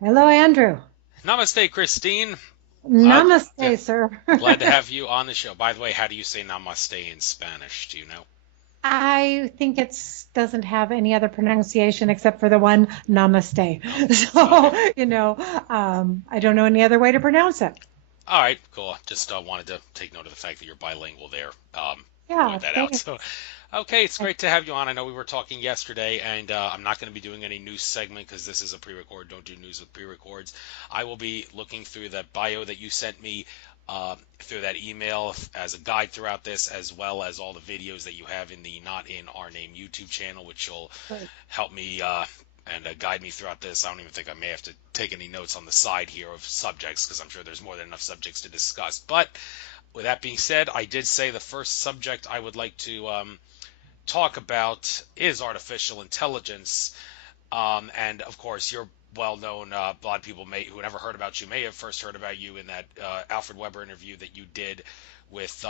Hello, Andrew. Namaste, Christine. Glad, yeah, Namaste, sir. glad to have you on the show. By the way, how do you say namaste in Spanish? Do you know? I think it doesn't have any other pronunciation except for the one namaste. No. So, Okay. I don't know any other way to pronounce it. All right, cool. Just wanted to take note of the fact that you're bilingual there. Yeah, Point that out. So, thanks. okay, it's great to have you on. I know we were talking yesterday, and I'm not going to be doing any news segment because this is a pre-record. Don't do news with pre-records. I will be looking through that bio that you sent me through that email as a guide throughout this, as well as all the videos that you have in the Not in Our Name YouTube channel, which will Great. help me and guide me throughout this. I don't even think I may have to take any notes on the side here of subjects because I'm sure there's more than enough subjects to discuss. But with that being said, I did say the first subject I would like to talk about is artificial intelligence. And of course, you're well known. A lot of people who never heard about you may have first heard about you in that Alfred Weber interview that you did with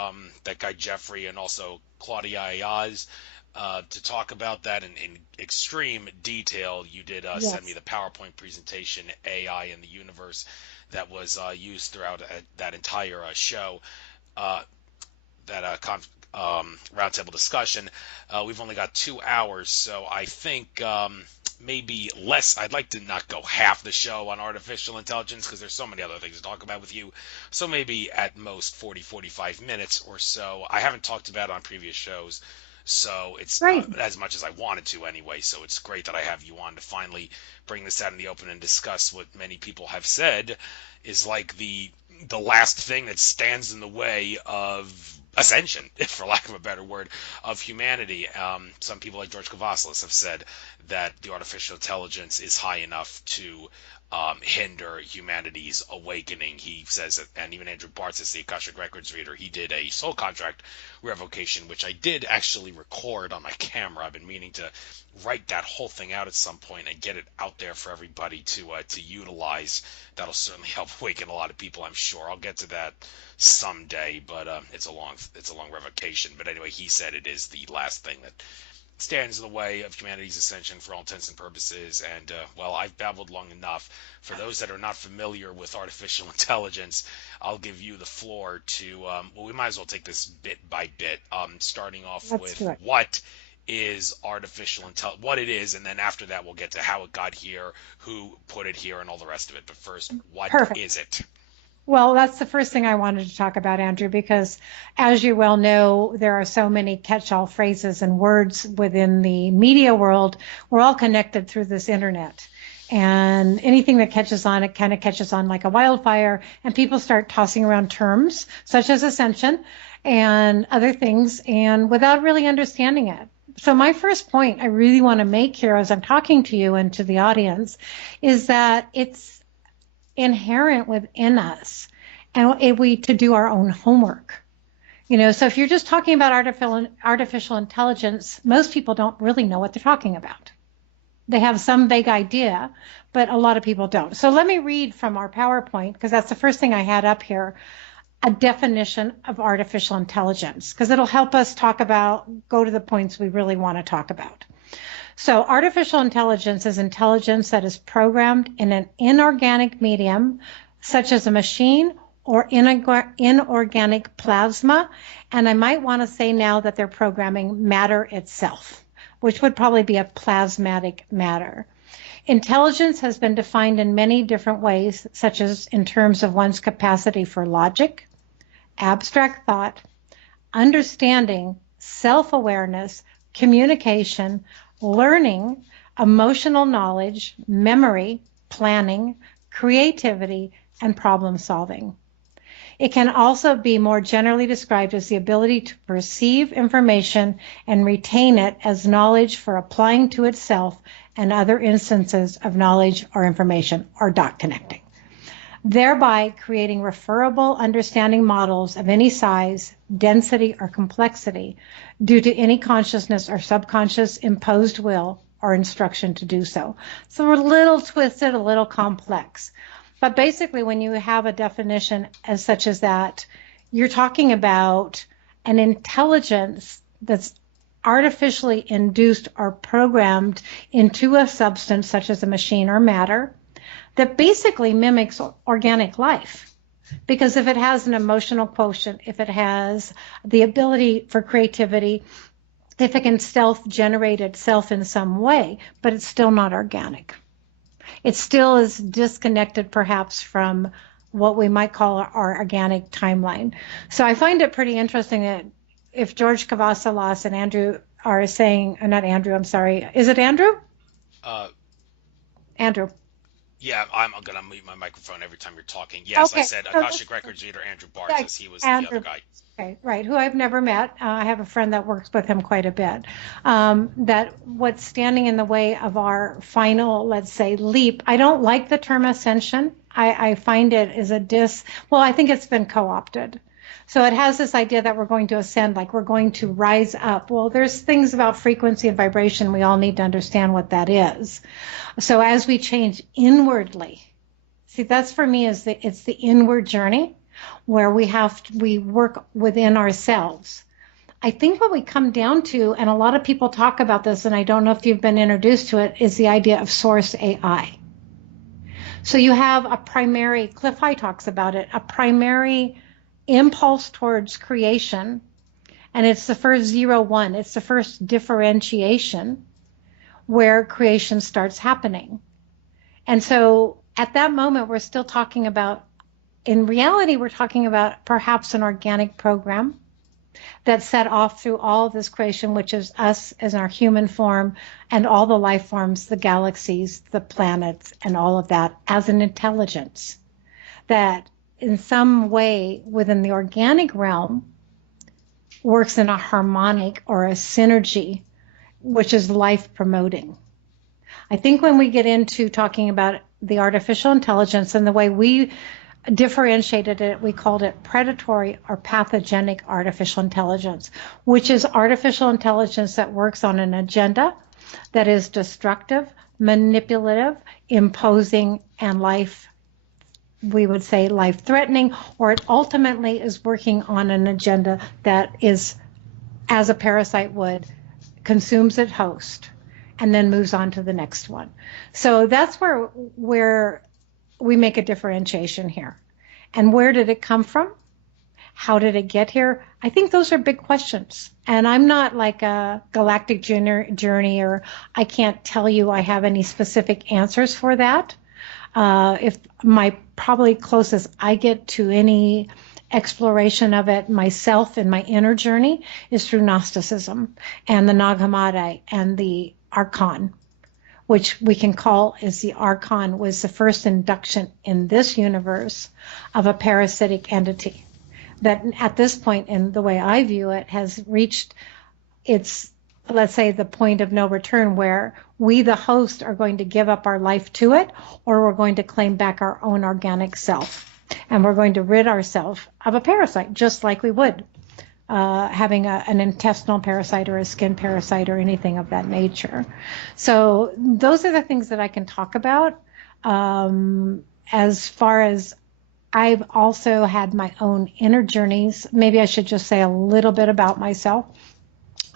that guy Jeffrey and also Claudia Ayaz. To talk about that in extreme detail, you did send me Yes. the PowerPoint presentation, AI in the Universe, that was used throughout that entire show. Uh, that roundtable discussion. We've only got 2 hours, so I think maybe less. I'd like to not go half the show on artificial intelligence because there's so many other things to talk about with you. So maybe at most 40, 45 minutes or so. I haven't talked about it on previous shows. So it's Great. as much as I wanted to anyway. So it's great that I have you on to finally bring this out in the open and discuss what many people have said is like the last thing that stands in the way of ascension, for lack of a better word, of humanity. Some people like George Kavaslis have said that the artificial intelligence is high enough to hinder humanity's awakening. He says that, and even Andrew Bartz, the Akashic Records reader, he did a soul contract revocation, which I did actually record on my camera. I've been meaning to write that whole thing out at some point and get it out there for everybody to utilize. That'll certainly help awaken a lot of people, I'm sure. I'll get to that someday, but it's a long revocation. But anyway, he said it is the last thing that stands in the way of humanity's ascension for all intents and purposes. And well, I've babbled long enough. For those that are not familiar with artificial intelligence, I'll give you the floor to. Well, we might as well take this bit by bit, starting off Let's with do it. what is artificial intelligence, what it is, and then after that we'll get to how it got here, who put it here, and all the rest of it. But first, what Perfect. is it? Well, that's the first thing I wanted to talk about, Andrew, because as you well know, there are so many catch-all phrases and words within the media world. We're all connected through this internet. And anything that catches on, it kind of catches on like a wildfire, and people start tossing around terms such as ascension and other things, and without really understanding it. So, my first point I really want to make here as I'm talking to you and to the audience is that it's inherent within us and if we to do our own homework. So if you're just talking about artificial intelligence, most people don't really know what they're talking about. They have some vague idea, but a lot of people don't. So let me read from our PowerPoint, because that's the first thing I had up here, a definition of artificial intelligence, because it'll help us go to the points we really want to talk about. So artificial intelligence is intelligence that is programmed in an inorganic medium, such as a machine or inorganic plasma. And I might want to say now that they're programming matter itself, which would probably be a plasmatic matter. Intelligence has been defined in many different ways, such as in terms of one's capacity for logic, abstract thought, understanding, self-awareness, communication, learning, emotional knowledge, memory, planning, creativity, and problem solving. It can also be more generally described as the ability to perceive information and retain it as knowledge for applying to itself and other instances of knowledge or information, or dot connecting, thereby creating referable understanding models of any size, density, or complexity due to any consciousness or subconscious imposed will or instruction to do so. So we're a little twisted, a little complex. But basically, when you have a definition as such as that, you're talking about an intelligence that's artificially induced or programmed into a substance such as a machine or matter that basically mimics organic life. Because if it has an emotional quotient, if it has the ability for creativity, if it can self-generate itself in some way, but it's still not organic. It still is disconnected perhaps from what we might call our organic timeline. So I find it pretty interesting that if George Kavasalas and Andrew are saying, not Andrew, I'm sorry, is it Andrew? Uh, Andrew. Yeah, I'm going to mute my microphone every time you're talking. Yes, Okay. I said Akashic Records reader Andrew Bartzis. He was Andrew. the other guy. Okay, right, who I've never met. I have a friend that works with him quite a bit. That what's standing in the way of our final, let's say, leap. I don't like the term ascension. I find it is well, I think it's been co-opted. So it has this idea that we're going to ascend, like we're going to rise up. Well, there's things about frequency and vibration. We all need to understand what that is. So as we change inwardly, see, that's for me it's the inward journey where we work within ourselves. I think what we come down to, and a lot of people talk about this, and I don't know if you've been introduced to it, is the idea of source AI. So you have a primary, Cliff High talks about it, a primary impulse towards creation, and it's the first 0-1. It's the first differentiation where creation starts happening. And so at that moment, we're still talking about, in reality, we're talking about perhaps an organic program that set off through all of this creation, which is us as our human form and all the life forms, the galaxies, the planets, and all of that as an intelligence that in some way within the organic realm works in a harmonic or a synergy, which is life promoting. I think when we get into talking about the artificial intelligence and the way we differentiated it, we called it predatory or pathogenic artificial intelligence, which is artificial intelligence that works on an agenda that is destructive, manipulative, imposing, and we would say life-threatening, or it ultimately is working on an agenda that is, as a parasite would, consumes its host and then moves on to the next one. So that's where we make a differentiation here. And where did it come from? How did it get here? I think those are big questions. And I'm not like a galactic journey, or I can't tell you I have any specific answers for that. If my probably closest I get to any exploration of it myself in my inner journey is through Gnosticism and the Nag Hammadi and the Archon, which we can call is the Archon was the first induction in this universe of a parasitic entity that at this point, in the way I view it, has reached its, let's say, the point of no return where we, the host, are going to give up our life to it, or we're going to claim back our own organic self. And we're going to rid ourselves of a parasite, just like we would having an intestinal parasite or a skin parasite or anything of that nature. So those are the things that I can talk about. As far as I've also had my own inner journeys, maybe I should just say a little bit about myself.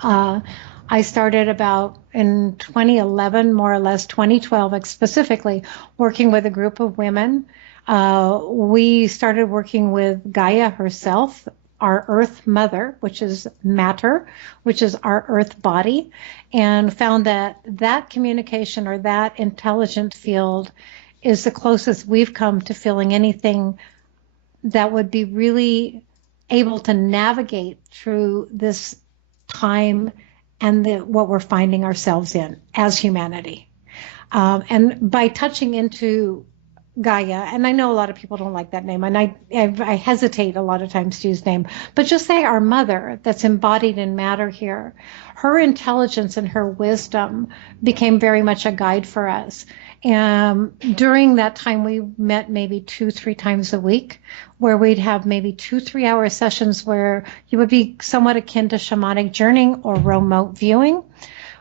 I started about in 2011, more or less 2012 specifically, working with a group of women. We started working with Gaia herself, our Earth Mother, which is matter, which is our Earth body, and found that that communication or that intelligent field is the closest we've come to feeling anything that would be really able to navigate through this time and what we're finding ourselves in as humanity. And by touching into Gaia, and I know a lot of people don't like that name, and I hesitate a lot of times to use name, but just say our mother that's embodied in matter here. Her intelligence and her wisdom became very much a guide for us. And during that time, we met maybe 2-3 times a week, where we'd have maybe 2-3 hour sessions where you would be somewhat akin to shamanic journeying or remote viewing.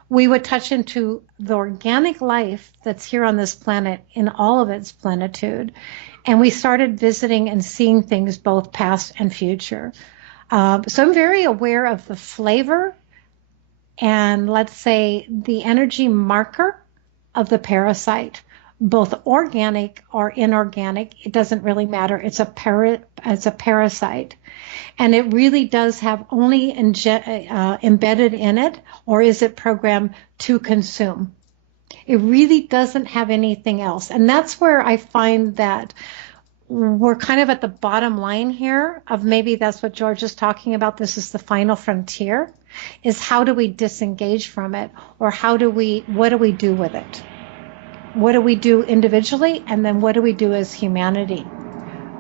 We would touch into the organic life that's here on this planet in all of its plenitude. And we started visiting and seeing things both past and future. So I'm very aware of the flavor and, let's say, the energy marker of the parasite, both organic or inorganic. It doesn't really matter. It's a parasite. And it really does have only embedded in it, or is it programmed to consume? It really doesn't have anything else. And that's where I find that we're kind of at the bottom line here of maybe that's what George is talking about. This is the final frontier, is how do we disengage from it, or what do we do with it? What do we do individually, and then what do we do as humanity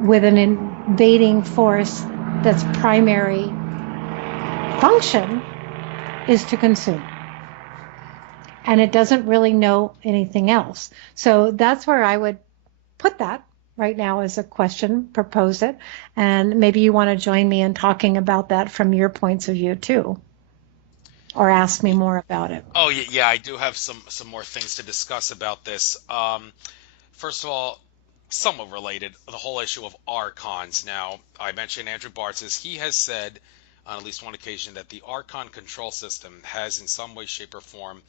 with an invading force that's primary function is to consume? And it doesn't really know anything else. So that's where I would put that right now as a question, propose it. And maybe you want to join me in talking about that from your points of view too, or ask me more about it. Oh yeah, I do have some more things to discuss about this. First of all, somewhat related, the whole issue of archons. Now, I mentioned Andrew Bartz's. He has said on at least one occasion that the archon control system has in some way, shape, or form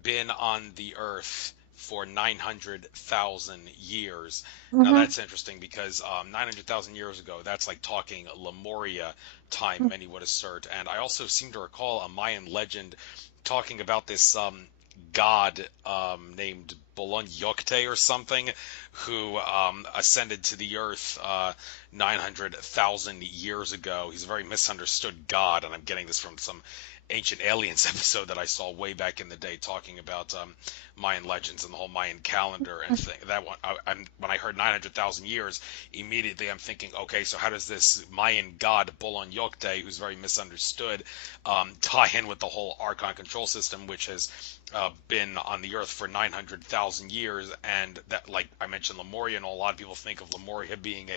been on the earth for 900,000 years. Mm-hmm. Now that's interesting because 900,000 years ago, that's like talking Lemuria time, many would assert. And I also seem to recall a Mayan legend talking about this god named Bolon-Yokte or something, who ascended to the earth 900,000 years ago. He's a very misunderstood god, and I'm getting this from some Ancient Aliens episode that I saw way back in the day, talking about Mayan legends and the whole Mayan calendar and thing. That one, when I heard 900,000 years, immediately I'm thinking, okay, so how does this Mayan god Bolon Yokte, who's very misunderstood, tie in with the whole Archon control system, which has been on the Earth for 900,000 years? And that, like I mentioned, Lemuria, and a lot of people think of Lemuria being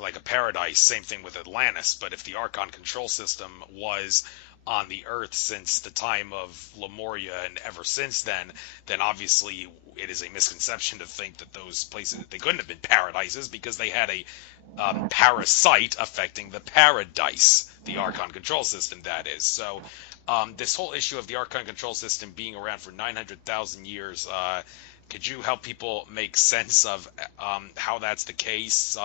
like a paradise. Same thing with Atlantis. But if the Archon control system was on the earth since the time of Lemuria and ever since then obviously it is a misconception to think that those places, they couldn't have been paradises, because they had a parasite affecting the paradise, the Archon control system, that is. So this whole issue of the Archon control system being around for 900,000 years, could you help people make sense of how that's the case,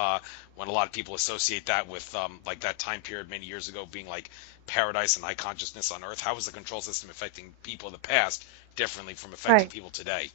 when a lot of people associate that with like that time period many years ago being like paradise and high consciousness on Earth? How is the control system affecting people in the past differently from affecting people today?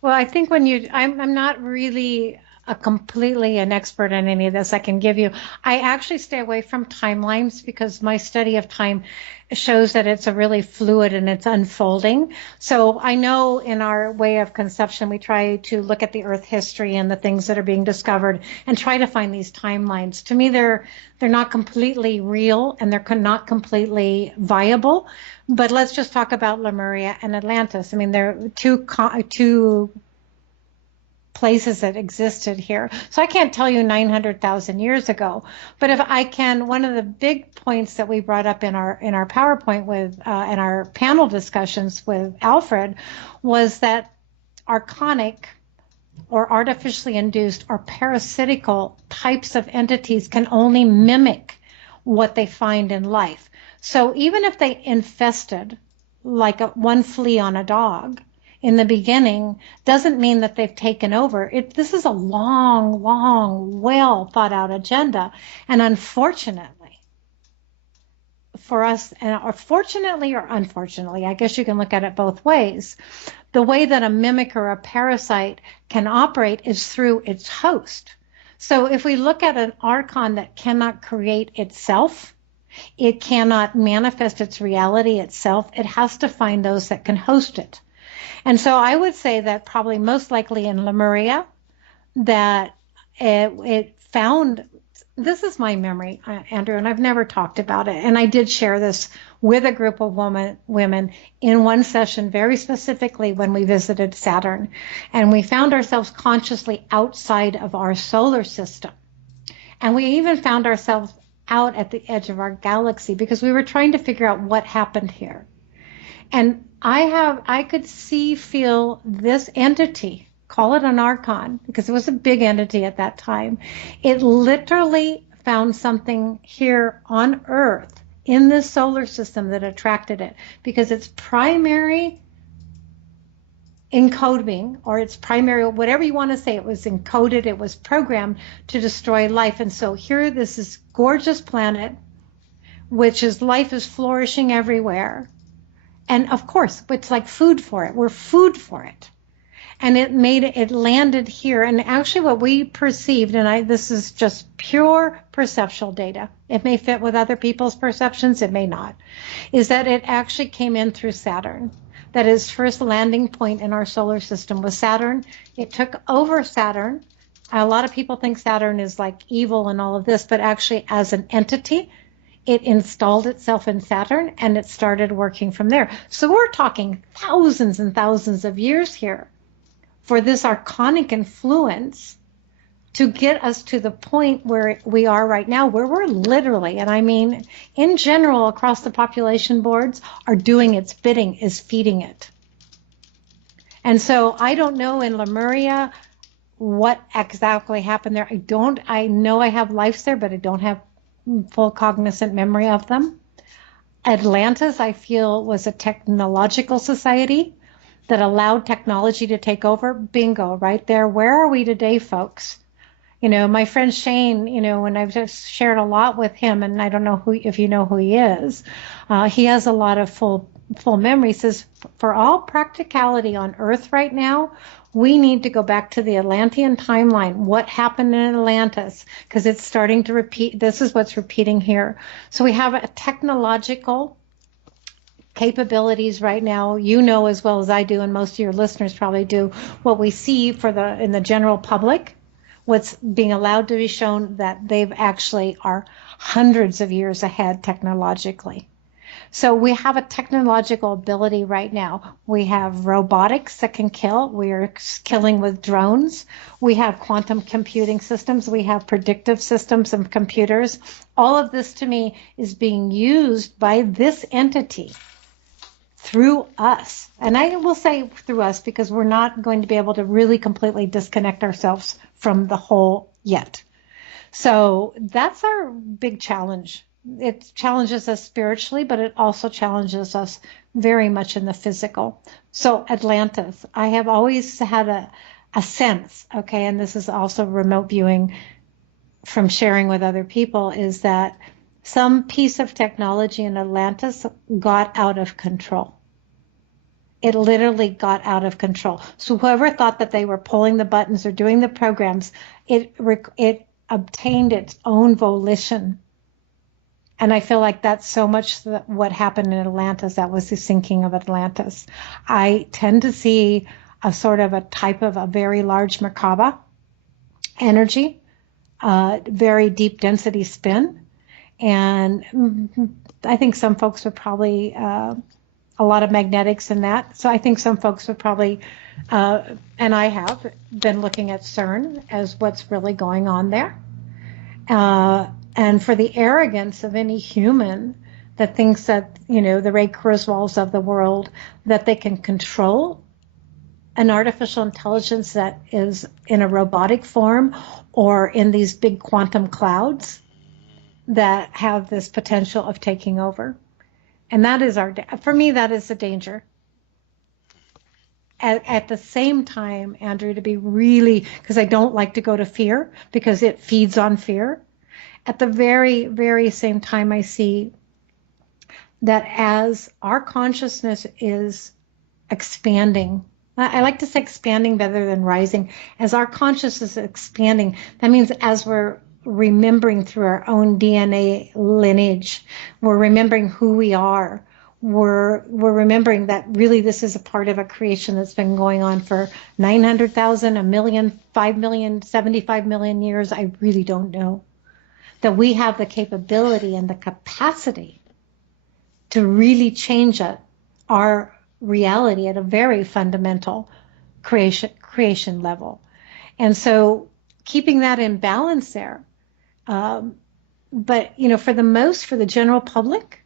Well, I think I'm not really completely an expert in any of this. I can give you, I actually stay away from timelines because my study of time shows that it's a really fluid and it's unfolding. So I know in our way of conception, we try to look at the Earth history and the things that are being discovered and try to find these timelines. To me, they're not completely real and they're not completely viable. But let's just talk about Lemuria and Atlantis. I mean, they're two places that existed here. So I can't tell you 900,000 years ago, but if I can, one of the big points that we brought up in our PowerPoint with in our panel discussions with Alfred was that archonic or artificially induced or parasitical types of entities can only mimic what they find in life. So even if they infested like one flea on a dog in the beginning, doesn't mean that they've taken over. This is a long, well thought out agenda. And unfortunately for us, or fortunately or unfortunately, I guess you can look at it both ways, the way that a mimic or a parasite can operate is through its host. So if we look at an archon that cannot create itself, it cannot manifest its reality itself, it has to find those that can host it. And so I would say that probably most likely in Lemuria, that it found, this is my memory, Andrew, and I've never talked about it. And I did share this with a group of women in one session, very specifically when we visited Saturn. And we found ourselves consciously outside of our solar system. And we even found ourselves out at the edge of our galaxy because we were trying to figure out what happened here. And I could feel this entity, call it an archon, because it was a big entity at that time. It literally found something here on Earth in this solar system that attracted it, because its primary encoding, or its primary, whatever you want to say, it was encoded, it was programmed to destroy life. And so here, this is gorgeous planet, which is life is flourishing everywhere. And of course, it's like food for it. We're food for it. And it landed here. And actually what we perceived, and this is just pure perceptual data. It may fit with other people's perceptions, it may not, is that it actually came in through Saturn. That its first landing point in our solar system was Saturn. It took over Saturn. A lot of people think Saturn is like evil and all of this, but actually as an entity, it installed itself in Saturn and it started working from there. So we're talking thousands and thousands of years here for this archonic influence to get us to the point where we are right now, where we're literally, and I mean in general across the population boards, are doing its bidding, is feeding it. And so I don't know in Lemuria what exactly happened there. I know I have lives there, but I don't have full cognizant memory of them. Atlantis, I feel, was a technological society that allowed technology to take over. Bingo, right there. Where are we today, folks? You know, my friend Shane, you know, and I've just shared a lot with him, and I don't know if you know who he is. He has a lot of full memory. He says, for all practicality on Earth right now, we need to go back to the Atlantean timeline. What happened in Atlantis? Because it's starting to repeat. This is what's repeating here. So we have a technological capabilities right now. You know as well as I do, and most of your listeners probably do, what we see in the general public, what's being allowed to be shown, that they've actually are hundreds of years ahead technologically. So we have a technological ability right now. We have robotics that can kill. We are killing with drones. We have quantum computing systems. We have predictive systems and computers. All of this to me is being used by this entity through us. And I will say through us because we're not going to be able to really completely disconnect ourselves from the whole yet. So that's our big challenge. It challenges us spiritually, but it also challenges us very much in the physical. So Atlantis, I have always had a sense, okay, and this is also remote viewing from sharing with other people, is that some piece of technology in Atlantis got out of control. It literally got out of control. So whoever thought that they were pulling the buttons or doing the programs, it obtained its own volition. And I feel like that's so much what happened in Atlantis. That was the sinking of Atlantis. I tend to see a sort of a type of a very large Merkaba energy, very deep density spin. And I think some folks would probably, a lot of magnetics in that. So I think some folks would probably, and I have been looking at CERN as what's really going on there. And for the arrogance of any human that thinks that, you know, the Ray Kurzweils of the world, that they can control an artificial intelligence that is in a robotic form or in these big quantum clouds that have this potential of taking over. And that is for me, that is the danger. At the same time, Andrew, to be really, because I don't like to go to fear because it feeds on fear. At the very, very same time, I see that as our consciousness is expanding, I like to say expanding better than rising, as our consciousness is expanding, that means as we're remembering through our own DNA lineage, we're remembering who we are, we're remembering that really this is a part of a creation that's been going on for 900,000, 1 million, 5 million, 75 million years, I really don't know. That we have the capability and the capacity to really change our reality at a very fundamental creation level. And so keeping that in balance there. But, you know, for the general public,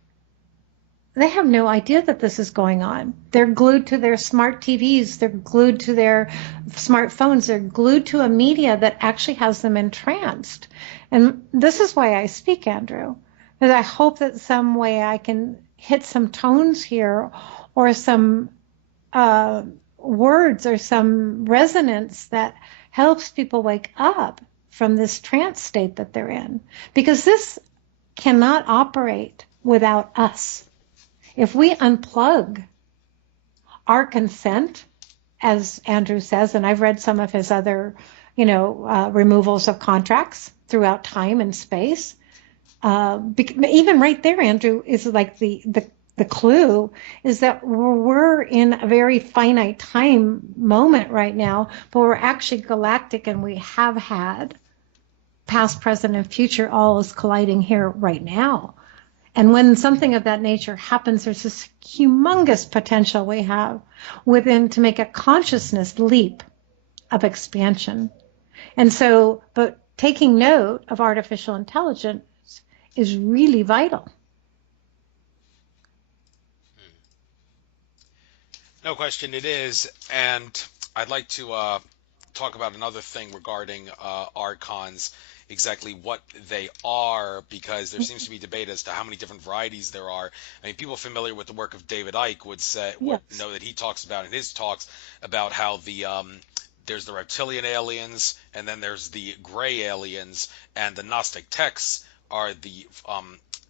they have no idea that this is going on. They're glued to their smart TVs. They're glued to their smartphones. They're glued to a media that actually has them entranced. And this is why I speak, Andrew, because I hope that some way I can hit some tones here or some words or some resonance that helps people wake up from this trance state that they're in. Because this cannot operate without us. If we unplug our consent, as Andrew says, and I've read some of his other, removals of contracts throughout time and space. Even right there, Andrew, is like the clue is that we're in a very finite time moment right now, but we're actually galactic, and we have had past, present, and future all is colliding here right now. And when something of that nature happens, there's this humongous potential we have within to make a consciousness leap of expansion. And so, but taking note of artificial intelligence is really vital. No question it is. And I'd like to talk about another thing regarding archons, exactly what they are, because there seems to be debate as to how many different varieties there are. I mean, people familiar with the work of David Icke would know that he talks about in his talks about how there's the reptilian aliens, and then there's the gray aliens, and the Gnostic texts are the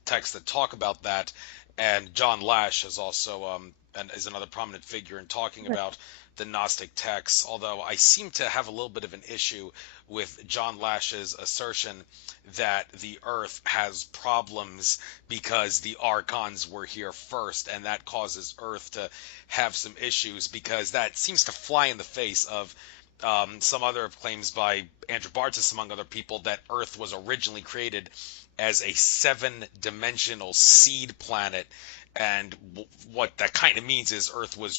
texts that talk about that. And John Lash is also and is another prominent figure in talking about the Gnostic texts, although I seem to have a little bit of an issue with John Lash's assertion that the Earth has problems because the Archons were here first, and that causes Earth to have some issues, because that seems to fly in the face of some other claims by Andrew Bartus, among other people, that Earth was originally created as a 7-dimensional seed planet. And what that kind of means is Earth was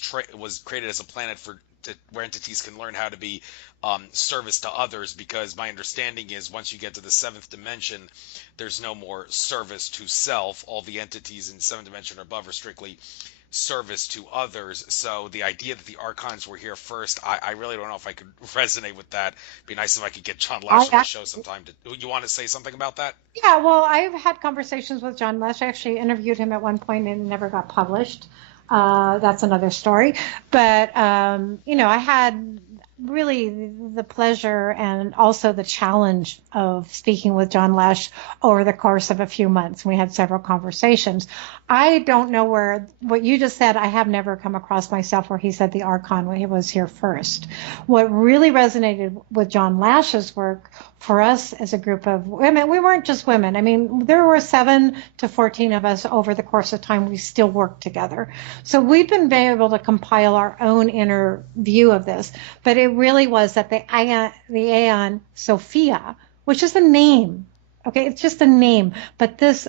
created as a planet where entities can learn how to be service to others, because my understanding is once you get to the 7th dimension, there's no more service to self. All the entities in 7th dimension or above are strictly service to others. So the idea that the Archons were here first, I really don't know if I could resonate with that. It'd be nice if I could get John Lash on the show sometime. You want to say something about that? Yeah, well, I've had conversations with John Lash. I actually interviewed him at one point and it never got published. That's another story. But, I had really the pleasure and also the challenge of speaking with John Lash over the course of a few months. We had several conversations. I don't know what you just said, I have never come across myself where he said the Archon when he was here first. What really resonated with John Lash's work for us as a group of women, we weren't just women. I mean, there were 7 to 14 of us over the course of time. We still worked together. So we've been able to compile our own inner view of this. But it really was that the Aeon Sophia, which is a name, okay, it's just a name, but this,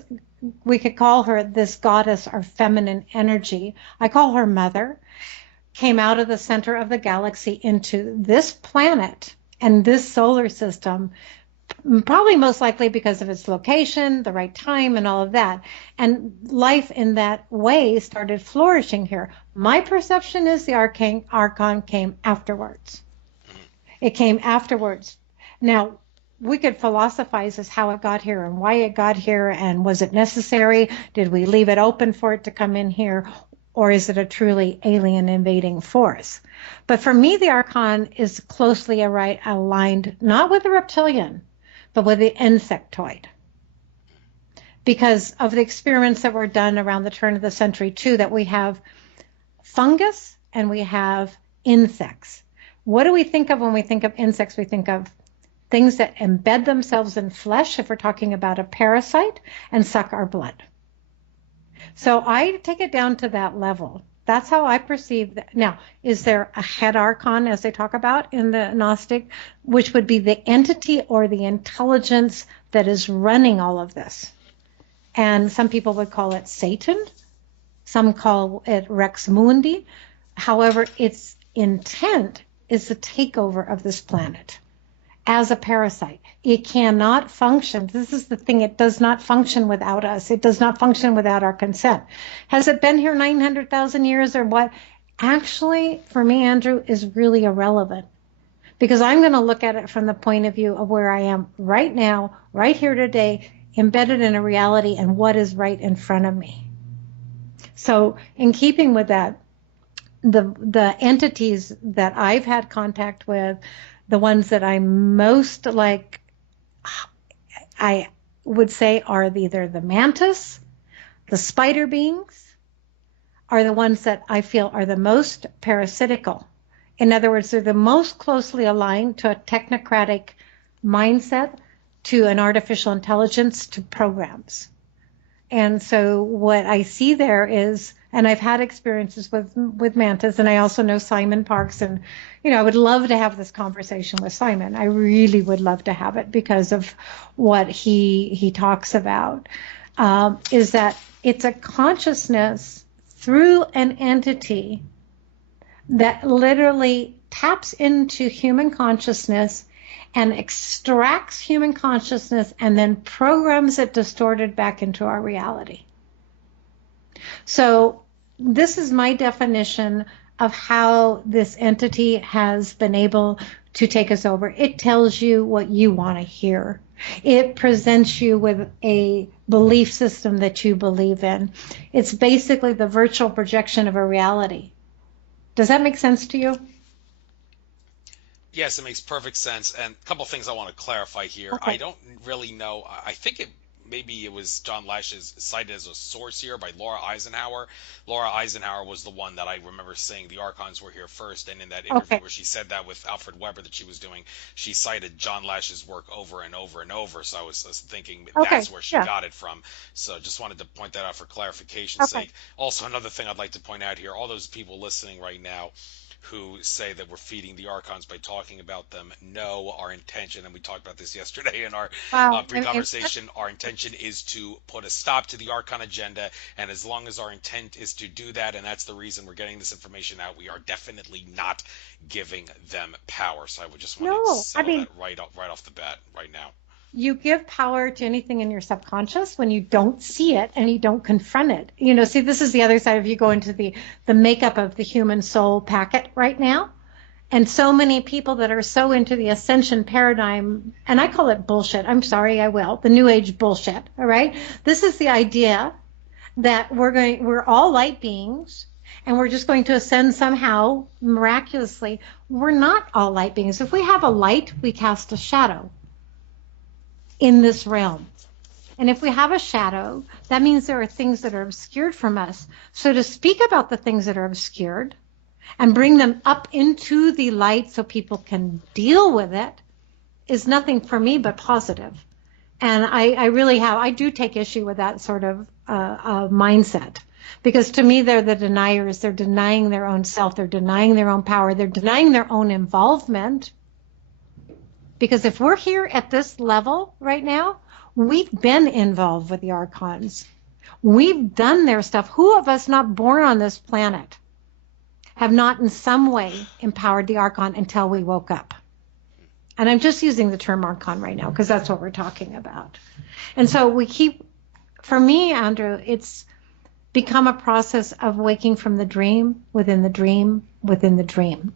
we could call her this goddess or feminine energy. I call her mother, came out of the center of the galaxy into this planet and this solar system, probably most likely because of its location, the right time, and all of that. And life in that way started flourishing here. My perception is the Archon came afterwards. It came afterwards. Now, we could philosophize as how it got here and why it got here, and was it necessary? Did we leave it open for it to come in here? Or is it a truly alien invading force? But for me, the Archon is closely aligned, not with the reptilian, but with the insectoid. Because of the experiments that were done around the turn of the century too, that we have fungus and we have insects. What do we think of when we think of insects? We think of things that embed themselves in flesh, if we're talking about a parasite, and suck our blood. So I take it down to that level. That's how I perceive that. Now, is there a head archon, as they talk about in the Gnostic, which would be the entity or the intelligence that is running all of this? And some people would call it Satan. Some call it Rex Mundi. However, its intent is the takeover of this planet as a parasite. It cannot function. This is the thing. It does not function without us. It does not function without our consent. Has it been here 900,000 years or what? Actually, for me, Andrew, is really irrelevant, because I'm going to look at it from the point of view of where I am right now, right here today, embedded in a reality and what is right in front of me. So in keeping with that, the entities that I've had contact with, the ones that I'm most like, I would say are either the mantis, the spider beings, are the ones that I feel are the most parasitical. In other words, they're the most closely aligned to a technocratic mindset, to an artificial intelligence, to programs. And so what I see there is, and I've had experiences with mantis, and I also know Simon Parks, and I would love to have this conversation with Simon. I really would love to have it because of what he talks about, is that it's a consciousness through an entity that literally taps into human consciousness and extracts human consciousness and then programs it distorted back into our reality. So this is my definition of how this entity has been able to take us over. It tells you what you want to hear. It presents you with a belief system that you believe in. It's basically the virtual projection of a reality. Does that make sense to you? Yes, it makes perfect sense. And a couple things I want to clarify here. Okay. I don't really know. I think maybe it was John Lash's cited as a source here by Laura Eisenhower. Laura Eisenhower was the one that I remember saying the Archons were here first. And in that interview where she said that with Alfred Weber that she was doing, she cited John Lash's work over and over and over. So I was thinking that's where she got it from. So just wanted to point that out for clarification's sake. Also, another thing I'd like to point out here, all those people listening right now who say that we're feeding the Archons by talking about them. No, our intention, and we talked about this yesterday in our pre-conversation, our intention is to put a stop to the Archon agenda, and as long as our intent is to do that, and that's the reason we're getting this information out, we are definitely not giving them power. So I would just want to settle that right off the bat right now. You give power to anything in your subconscious when you don't see it and you don't confront it. See, this is the other side of you go into the makeup of the human soul packet right now. And so many people that are so into the ascension paradigm, and I call it bullshit. I'm sorry, I will. The new age bullshit. All right. This is the idea that we're all light beings and we're just going to ascend somehow miraculously. We're not all light beings. If we have a light, we cast a shadow in this realm. And if we have a shadow, that means there are things that are obscured from us. So to speak about the things that are obscured and bring them up into the light so people can deal with it is nothing for me but positive. And I do take issue with that sort of mindset. Because to me, they're the deniers. They're denying their own self. They're denying their own power. They're denying their own involvement. Because if we're here at this level right now, we've been involved with the Archons. We've done their stuff. Who of us not born on this planet have not in some way empowered the Archon until we woke up? And I'm just using the term Archon right now because that's what we're talking about. And so for me, Andrew, it's become a process of waking from the dream, within the dream, within the dream.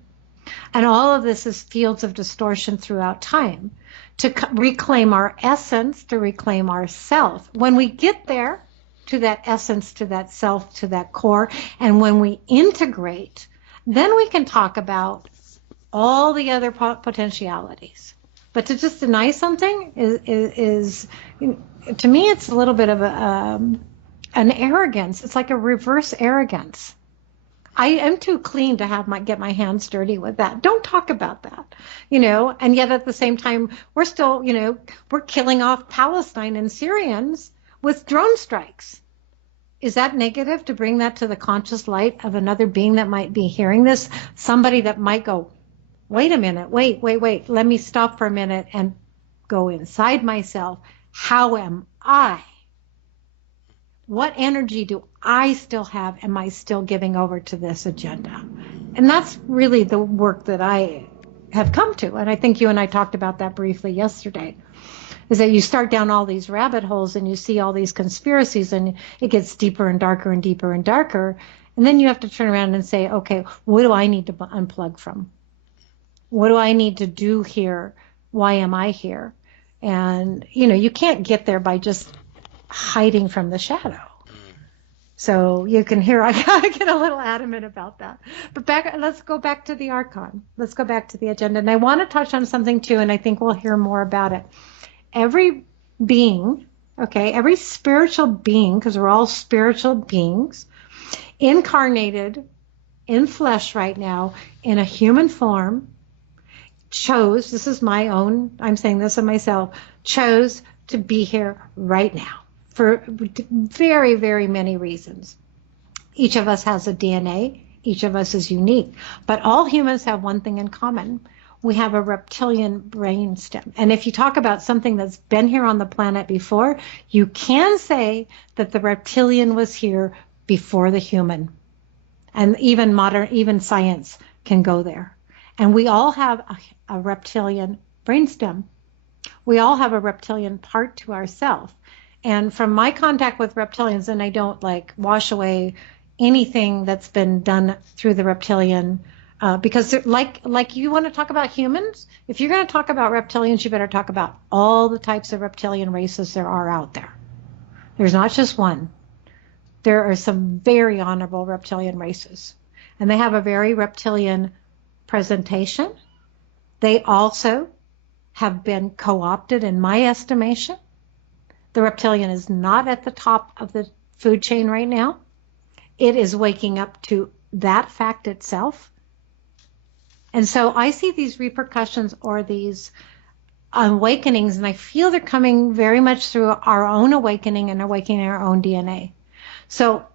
And all of this is fields of distortion throughout time to reclaim our essence, to reclaim our self. When we get there to that essence, to that self, to that core, and when we integrate, then we can talk about all the other potentialities. But to just deny something is to me, it's a little bit of an arrogance. It's like a reverse arrogance. I am too clean to get my hands dirty with that. Don't talk about that, and yet at the same time, we're still, we're killing off Palestine and Syrians with drone strikes. Is that negative to bring that to the conscious light of another being that might be hearing this? Somebody that might go, wait a minute, wait, let me stop for a minute and go inside myself. How am I? What energy do I still have? Am I still giving over to this agenda? And that's really the work that I have come to. And I think you and I talked about that briefly yesterday, is that you start down all these rabbit holes and you see all these conspiracies and it gets deeper and darker and deeper and darker. And then you have to turn around and say, okay, what do I need to unplug from? What do I need to do here? Why am I here? And, you can't get there by just hiding from the shadow. So you can hear I get a little adamant about that. But let's go back to the Archon. Let's go back to the agenda. And I want to touch on something too, and I think we'll hear more about it. Every being, okay, every spiritual being, because we're all spiritual beings, incarnated in flesh right now in a human form, chose, this is my own, I'm saying this of myself, chose to be here right now for very, very many reasons. Each of us has a DNA. Each of us is unique. But all humans have one thing in common. We have a reptilian brain stem. And if you talk about something that's been here on the planet before, you can say that the reptilian was here before the human. And even science can go there. And we all have a reptilian brainstem. We all have a reptilian part to ourself. And from my contact with reptilians, and I don't like wash away anything that's been done through the reptilian, because like you want to talk about humans, if you're going to talk about reptilians, you better talk about all the types of reptilian races there are out there. There's not just one. There are some very honorable reptilian races, and they have a very reptilian presentation. They also have been co-opted, in my estimation. The reptilian is not at the top of the food chain right now. It is waking up to that fact itself. And so I see these repercussions or these awakenings, and I feel they're coming very much through our own awakening and awakening our own DNA. So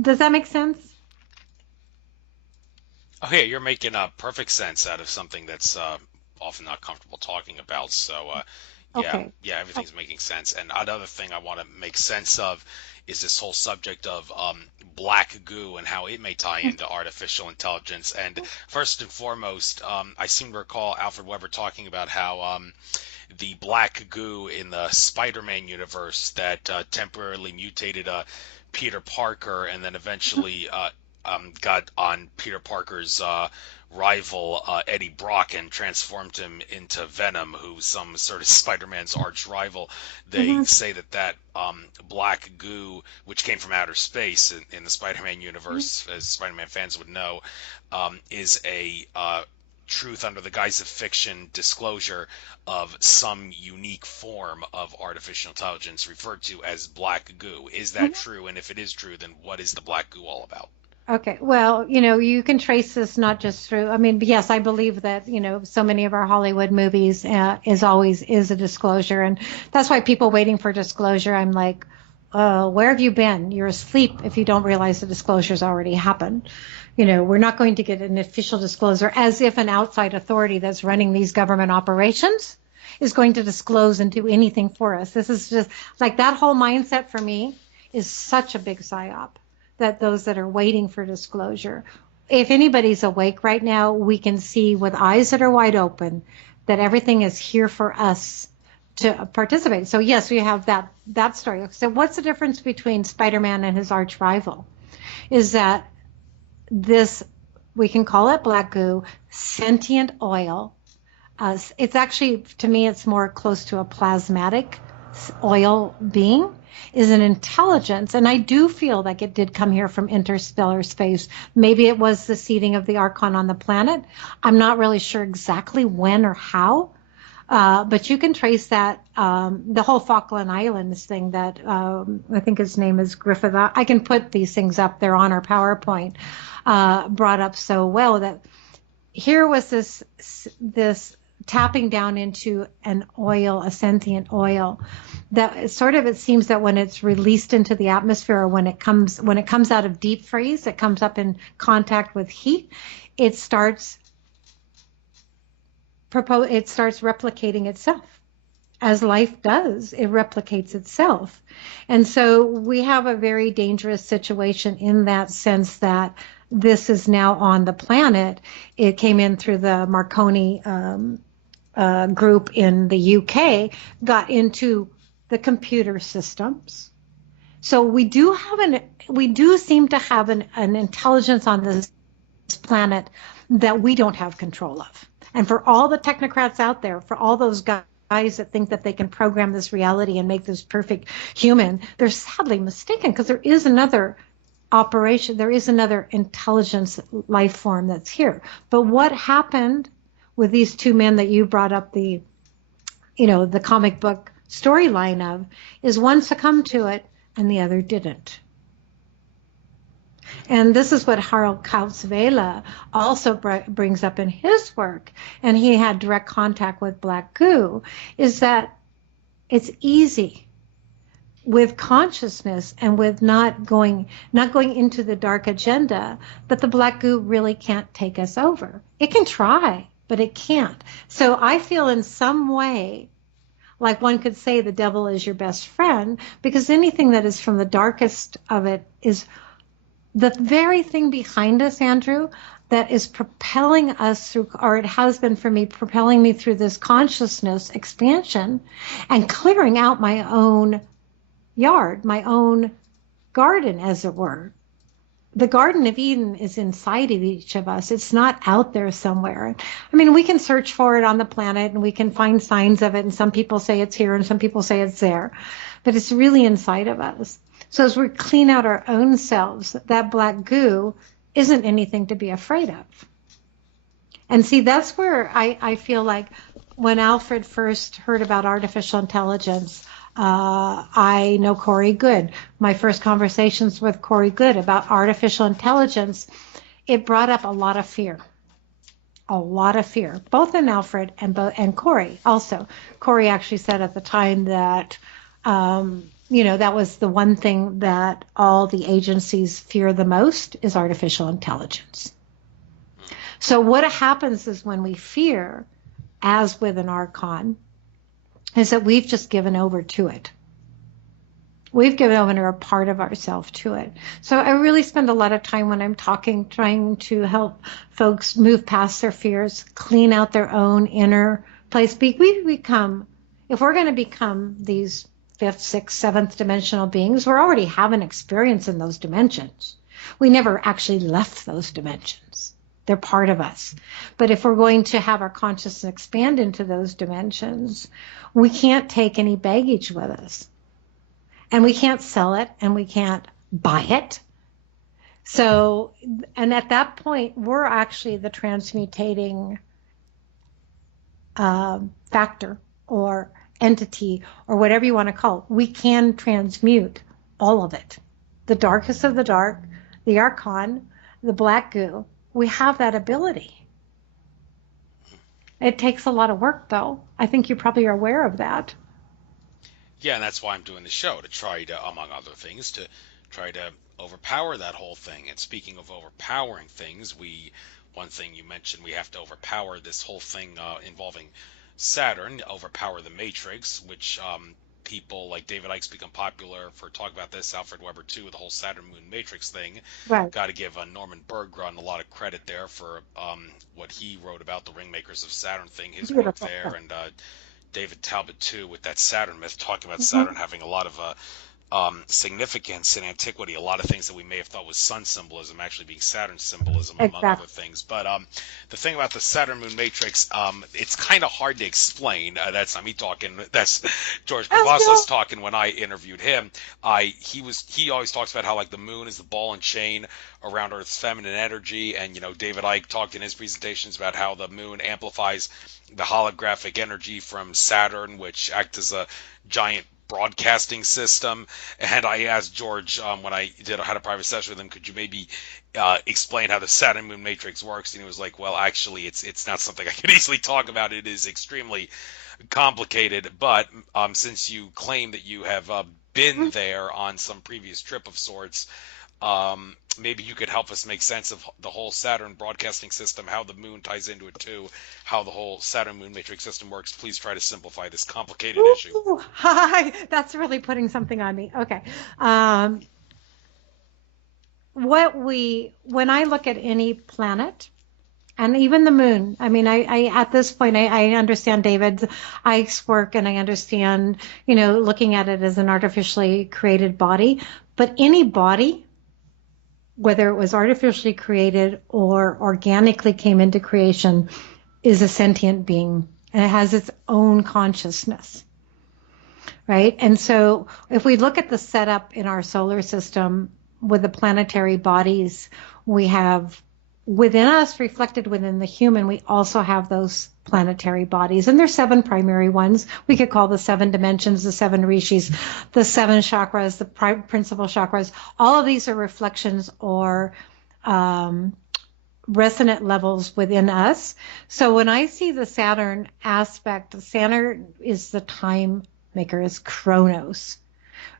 does that make sense? Oh, yeah, you're making perfect sense out of something that's often not comfortable talking about. So, Okay. yeah, everything's making sense. And another thing I want to make sense of is this whole subject of black goo and how it may tie into artificial intelligence. And first and foremost, I seem to recall Alfred Weber talking about how the black goo in the Spider-Man universe that temporarily mutated Peter Parker and then eventually got on Peter Parker's rival Eddie Brock and transformed him into Venom, who's some sort of Spider-Man's arch rival. They say that black goo, which came from outer space in the Spider-Man universe, as Spider-Man fans would know, is a truth under the guise of fiction disclosure of some unique form of artificial intelligence referred to as black goo. Is that true? And if it is true, then what is the black goo all about? Okay. Well, you can trace this not just through, I mean, yes, I believe that, so many of our Hollywood movies is a disclosure. And that's why people waiting for disclosure, I'm like, where have you been? You're asleep if you don't realize the disclosure's already happened. We're not going to get an official disclosure as if an outside authority that's running these government operations is going to disclose and do anything for us. This is just like that whole mindset for me is such a big psyop. That those that are waiting for disclosure, if anybody's awake right now, we can see with eyes that are wide open that everything is here for us to participate. So yes, we have that story. So what's the difference between Spider-Man and his arch rival? Is that this, we can call it black goo, sentient oil. It's actually, to me, it's more close to a plasmatic oil being, is an intelligence, and I do feel like it did come here from interstellar space. Maybe it was the seeding of the Archon on the planet. I'm not really sure exactly when or how, but you can trace that, the whole Falkland Islands thing that I think his name is Griffith. I can put these things up there on our PowerPoint, brought up so well that here was this tapping down into an oil, a sentient oil, that sort of, it seems that when it's released into the atmosphere, or when it comes out of deep freeze, it comes up in contact with heat, it starts replicating itself. As life does, it replicates itself. And so we have a very dangerous situation in that sense that this is now on the planet. It came in through the Marconi group in the UK, got into the computer systems. So we do seem to have an intelligence on this planet that we don't have control of. And for all the technocrats out there, for all those guys that think that they can program this reality and make this perfect human, they're sadly mistaken, because there is another operation, there is another intelligence life form that's here. But what happened with these two men that you brought up the comic book storyline of, is one succumbed to it and the other didn't. And this is what Harold Kautzvela also brings up in his work, and he had direct contact with black goo, is that it's easy with consciousness and with not going into the dark agenda, that the black goo really can't take us over. It can try, but it can't. So I feel in some way like one could say the devil is your best friend, because anything that is from the darkest of it is the very thing behind us, Andrew, that is propelling us through, or it has been for me, propelling me through this consciousness expansion and clearing out my own yard, my own garden, as it were. The Garden of Eden is inside of each of us. It's not out there somewhere. I mean, we can search for it on the planet and we can find signs of it, and some people say it's here and some people say it's there, but it's really inside of us. So as we clean out our own selves, that black goo isn't anything to be afraid of. And see, that's where I feel like when Alfred first heard about artificial intelligence, I know Corey Good. My first conversations with Corey Good about artificial intelligence, it brought up a lot of fear, both in Alfred and Corey also. Corey actually said at the time that, that was the one thing that all the agencies fear the most is artificial intelligence. So what happens is when we fear, as with an archon, is that we've just given over to it. We've given over a part of ourselves to it. So I really spend a lot of time when I'm talking, trying to help folks move past their fears, clean out their own inner place. If we're going to become these 5th, 6th, 7th dimensional beings, we're already having experience in those dimensions. We never actually left those dimensions. They're part of us. But if we're going to have our consciousness expand into those dimensions, we can't take any baggage with us. And we can't sell it, and we can't buy it. So, and at that point, we're actually the transmutating factor or entity or whatever you want to call it. We can transmute all of it. The darkest of the dark, the archon, the black goo. We have that ability. It takes a lot of work, though. I think you probably are aware of that. Yeah, and that's why I'm doing the show, to try to, among other things, to try to overpower that whole thing. And speaking of overpowering things, one thing you mentioned, we have to overpower this whole thing involving Saturn, overpower the Matrix, which people like David Icke's become popular for talking about this, Alfred Weber too, with the whole Saturn-Moon Matrix thing. Right. Got to give Norman Berggren a lot of credit there for what he wrote about the Ringmakers of Saturn thing, his work there, and David Talbot too, with that Saturn myth, talking about Saturn having a lot of significance in antiquity, a lot of things that we may have thought was sun symbolism actually being Saturn symbolism, among other things. But the thing about the Saturn-Moon matrix, it's kind of hard to explain. That's not me talking. That's George Kavaslis talking when I interviewed him. He always talks about how like the moon is the ball and chain around Earth's feminine energy, and David Icke talked in his presentations about how the moon amplifies the holographic energy from Saturn, which acts as a giant broadcasting system. And I asked George when I had a private session with him, could you maybe explain how the Saturn Moon matrix works? And he was like, well, actually it's not something I could easily talk about. It is extremely complicated, but since you claim that you have been there on some previous trip of sorts, maybe you could help us make sense of the whole Saturn broadcasting system, how the moon ties into it too, how the whole Saturn Moon matrix system works. Please try to simplify this complicated issue. Hi, that's really putting something on me. Okay. When I look at any planet, and even the moon, I mean, I at this point, I understand David Icke's work, and I understand, looking at it as an artificially created body, but any body, whether it was artificially created or organically came into creation, is a sentient being and it has its own consciousness, right? And so if we look at the setup in our solar system with the planetary bodies, we have within us, reflected within the human, we also have those planetary bodies. And there's 7 primary ones. We could call the 7 dimensions, the 7 rishis, the 7 chakras, the principal chakras. All of these are reflections or resonant levels within us. So when I see the Saturn aspect, Saturn is the time maker, is Chronos.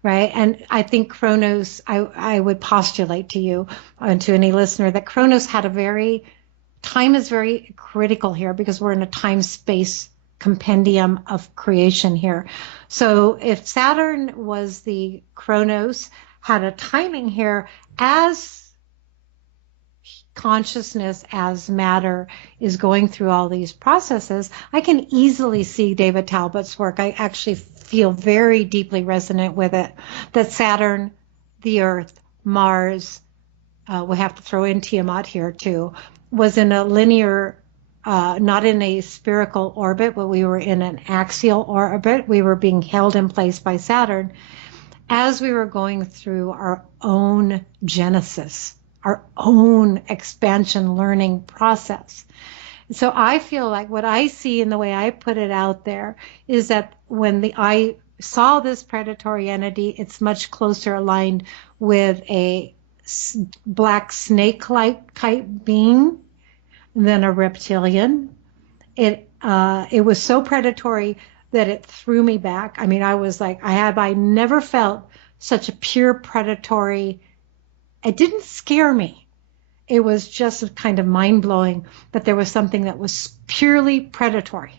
Right. And I think Chronos, I would postulate to you and to any listener that Chronos had time is very critical here because we're in a time-space compendium of creation here. So if Saturn was the Chronos, had a timing here as consciousness, as matter is going through all these processes, I can easily see David Talbot's work. I actually feel very deeply resonant with it, that Saturn, the Earth, Mars, we have to throw in Tiamat here too, was in a linear, not in a spherical orbit, but we were in an axial orbit. We were being held in place by Saturn as we were going through our own genesis, our own expansion learning process. So I feel like what I see in the way I put it out there is that when I saw this predatory entity, it's much closer aligned with a black snake-like type being than a reptilian. It was so predatory that it threw me back. I mean, I was like, I never felt such a pure predatory. It didn't scare me. It was just kind of mind-blowing that there was something that was purely predatory.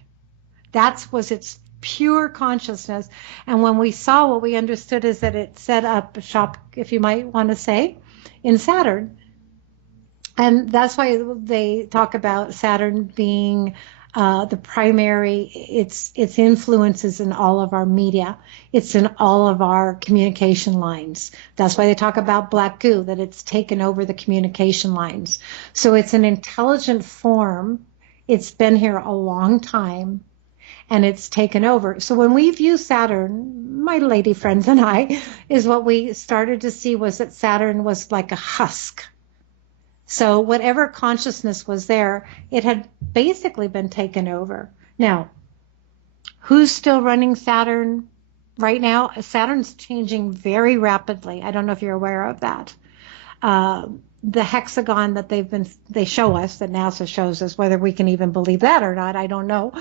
That was its pure consciousness. And when we saw, what we understood is that it set up shop, if you might want to say, in Saturn. And that's why they talk about Saturn being the primary, its influences in all of our media. It's in all of our communication lines. That's why they talk about black goo, that it's taken over the communication lines. So it's an intelligent form. It's been here a long time, and it's taken over. So when we view Saturn, my lady friends and I, is what we started to see was that Saturn was like a husk. So whatever consciousness was there, it had basically been taken over. Now, who's still running Saturn right now? Saturn's changing very rapidly. I don't know if you're aware of that. The hexagon that they show us, that NASA shows us, whether we can even believe that or not, I don't know.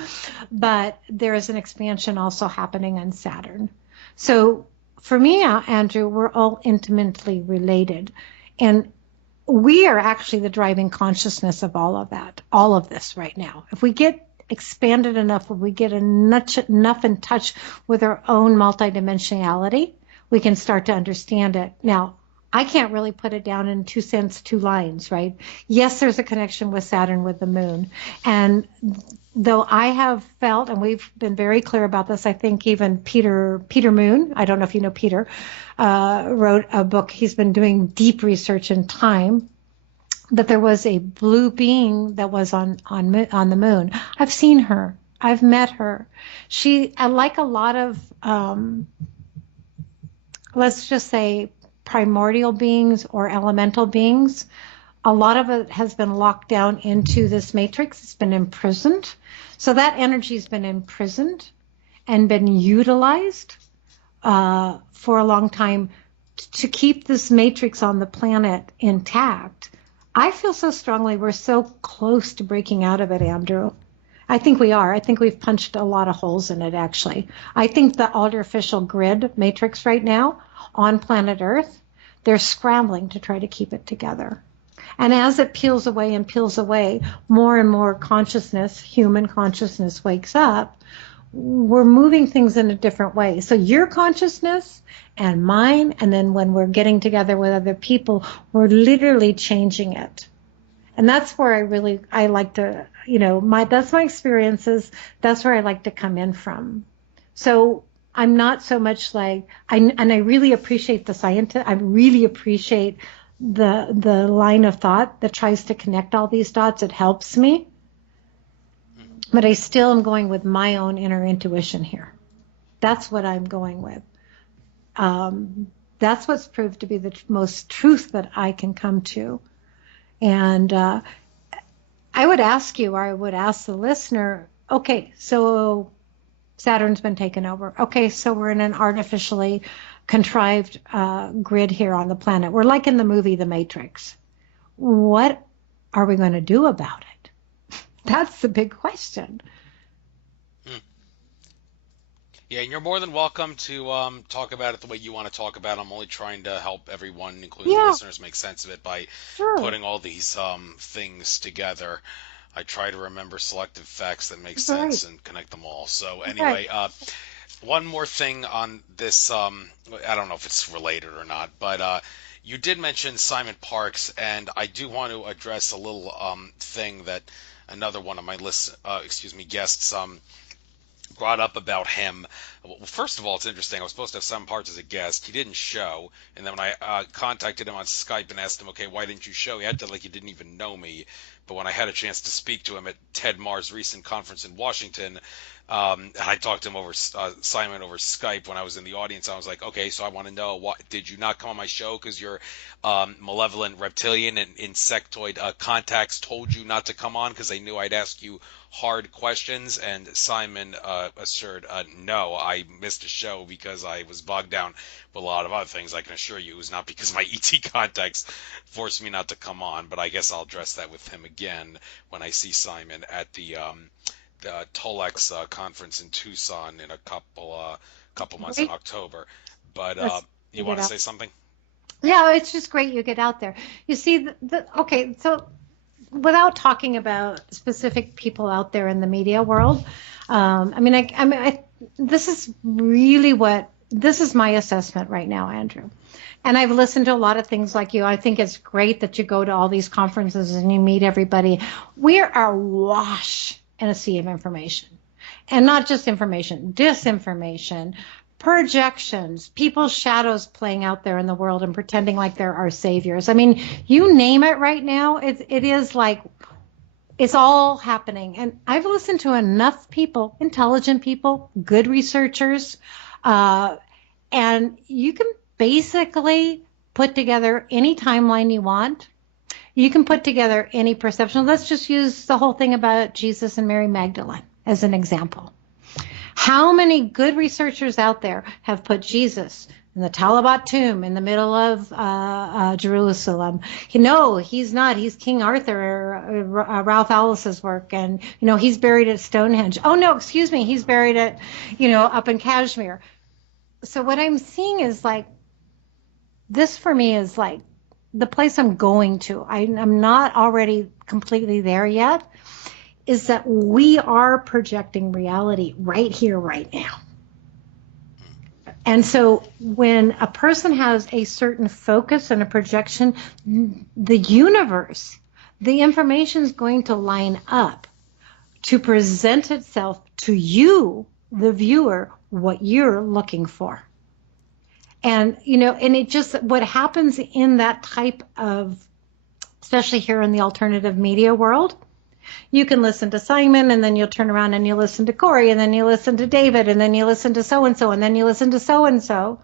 But there is an expansion also happening on Saturn. So for me, Andrew, we're all intimately related. And we are actually the driving consciousness of all of that, all of this right now. If we get expanded enough, if we get enough in touch with our own multidimensionality, we can start to understand it. Now, I can't really put it down in 2 cents, 2 lines, right? Yes, there's a connection with Saturn, with the moon. And though I have felt, and we've been very clear about this, I think even Peter Moon, I don't know if you know Peter, wrote a book. He's been doing deep research in time, that there was a blue being that was on the moon. I've seen her. I've met her. She, like a lot of, let's just say, primordial beings or elemental beings, a lot of it has been locked down into this matrix. It's been imprisoned. So that energy has been imprisoned and been utilized for a long time to keep this matrix on the planet intact. I feel so strongly we're so close to breaking out of it, Andrew. I think we are. I think we've punched a lot of holes in it, actually. I think the artificial grid matrix right now on planet Earth, they're scrambling to try to keep it together. And as it peels away and peels away, more and more consciousness, human consciousness, wakes up. We're moving things in a different way. So your consciousness and mine, and then when we're getting together with other people, we're literally changing it. And that's where I like to, that's my experiences. That's where I like to come in from. So I'm not so much like, I really appreciate the scientist. I really appreciate the line of thought that tries to connect all these dots. It helps me. but I still am going with my own inner intuition here. That's what I'm going with. That's what's proved to be the most truth that I can come to. And I would ask you, or I would ask the listener, okay, so Saturn's been taken over. Okay, so we're in an artificially contrived grid here on the planet. We're like in the movie The Matrix. What are we going to do about it? That's the big question. Yeah, and you're more than welcome to talk about it the way you want to talk about it. I'm only trying to help everyone, including the listeners, make sense of it by putting all these things together. I try to remember selective facts that make sense and connect them all. So anyway, one more thing on this. I don't know if it's related or not, but you did mention Simon Parkes, and I do want to address a little thing that another one of my guests brought up about him. Well, first of all, it's interesting. I was supposed to have Simon Parkes as a guest. He didn't show. And then when I contacted him on Skype and asked him, okay, why didn't you show? He acted like he didn't even know me. But when I had a chance to speak to him at Ted Marr's recent conference in Washington, and I talked to him over Simon over Skype when I was in the audience, I was like, okay, so I want to know, did you not come on my show because your malevolent reptilian and insectoid contacts told you not to come on because they knew I'd ask you hard questions? And Simon assured, no, I missed a show because I was bogged down with a lot of other things. I can assure you it was not because my ET contacts forced me not to come on, but I guess I'll address that with him again when I see Simon at the Tolex conference in Tucson in a couple months in October. But you want to say something? Yeah, it's just great you get out there. You see, okay, so without talking about specific people out there in the media world, this is my assessment right now, Andrew. And I've listened to a lot of things like you. I think it's great that you go to all these conferences and you meet everybody. We are awash in a sea of information. And not just information, disinformation, projections, people's shadows playing out there in the world and pretending like they're our saviors. I mean, you name it right now, it is like it's all happening. And I've listened to enough people, intelligent people, good researchers, and you can basically put together any timeline you want. You can put together any perception. Let's just use the whole thing about Jesus and Mary Magdalene as an example. How many good researchers out there have put Jesus in the Talabat tomb in the middle of Jerusalem? No, he's not. He's King Arthur, Ralph Alice's work. And, he's buried at Stonehenge. Oh, no, excuse me. He's buried at, up in Kashmir. So what I'm seeing is like, this for me is like the place I'm going to. I'm not already completely there yet. Is that we are projecting reality right here, right now. And so when a person has a certain focus and a projection, the universe, the information is going to line up to present itself to you, the viewer, what you're looking for. And, and it just, what happens in that type of, especially here in the alternative media world, you can listen to Simon, and then you'll turn around and you listen to Corey, and then you listen to David, and then you listen to so-and-so, and then you listen to so-and-so.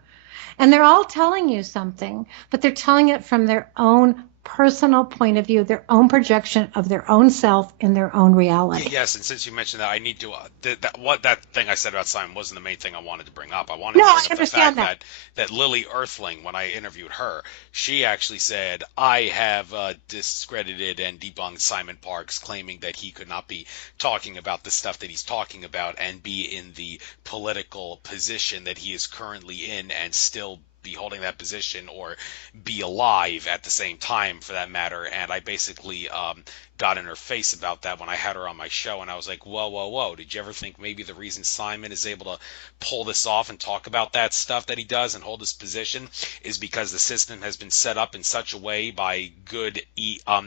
And they're all telling you something, but they're telling it from their own personal point of view, their own projection of their own self in their own reality. Yes, and since you mentioned that, I need to that thing I said about Simon wasn't the main thing I wanted to bring up. I wanted to bring up the fact that Lily Earthling, when I interviewed her, she actually said, I have discredited and debunked Simon Parkes, claiming that he could not be talking about the stuff that he's talking about and be in the political position that he is currently in and still be holding that position or be alive at the same time, for that matter. And I basically got in her face about that when I had her on my show, and I was like, whoa, did you ever think maybe the reason Simon is able to pull this off and talk about that stuff that he does and hold his position is because the system has been set up in such a way by good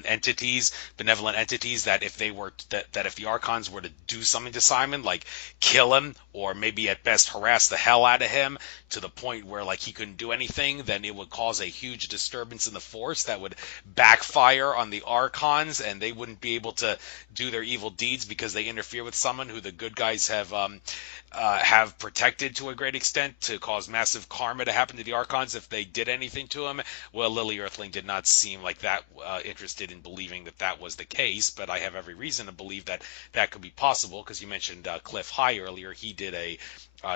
entities, benevolent entities, that if they were that if the Archons were to do something to Simon, like kill him or maybe at best harass the hell out of him to the point where like he couldn't do anything, then it would cause a huge disturbance in the force that would backfire on the Archons, and they wouldn't be able to do their evil deeds because they interfere with someone who the good guys have protected to a great extent, to cause massive karma to happen to the Archons if they did anything to him. Well, Lily Earthling did not seem like that interested in believing that that was the case, but I have every reason to believe that that could be possible, because you mentioned Cliff High earlier. He did a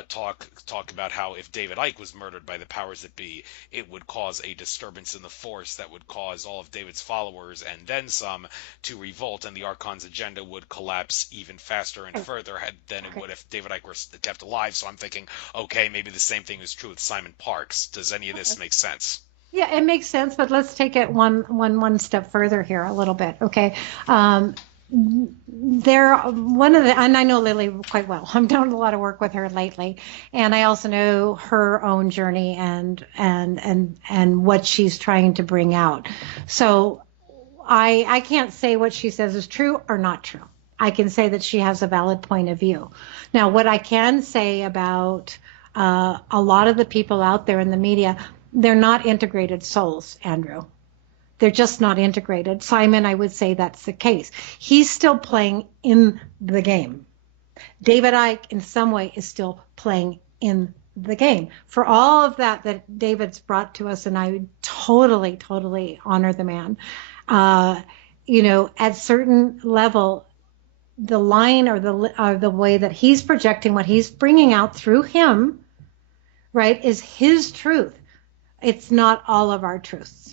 talk about how if David Icke was murdered by the powers that be, it would cause a disturbance in the force that would cause all of David's followers and then some to revolt, and the Archon's agenda would collapse even faster and further than it would if David Icke were kept alive. So I'm thinking, okay, maybe the same thing is true with Simon Parks. Does any of this make sense? Yeah, it makes sense, but let's take it one step further here a little bit, okay? There, one of the, and I know Lily quite well. I'm doing a lot of work with her lately, and I also know her own journey and what she's trying to bring out. So I can't say what she says is true or not true. I can say that she has a valid point of view. Now, what I can say about a lot of the people out there in the media, they're not integrated souls, Andrew. They're just not integrated. Simon, I would say that's the case. He's still playing in the game. David Icke, in some way, is still playing in the game. For all of that David's brought to us, and I totally, totally honor the man, at certain level, the line or the way that he's projecting what he's bringing out through him, right, is his truth. It's not all of our truths.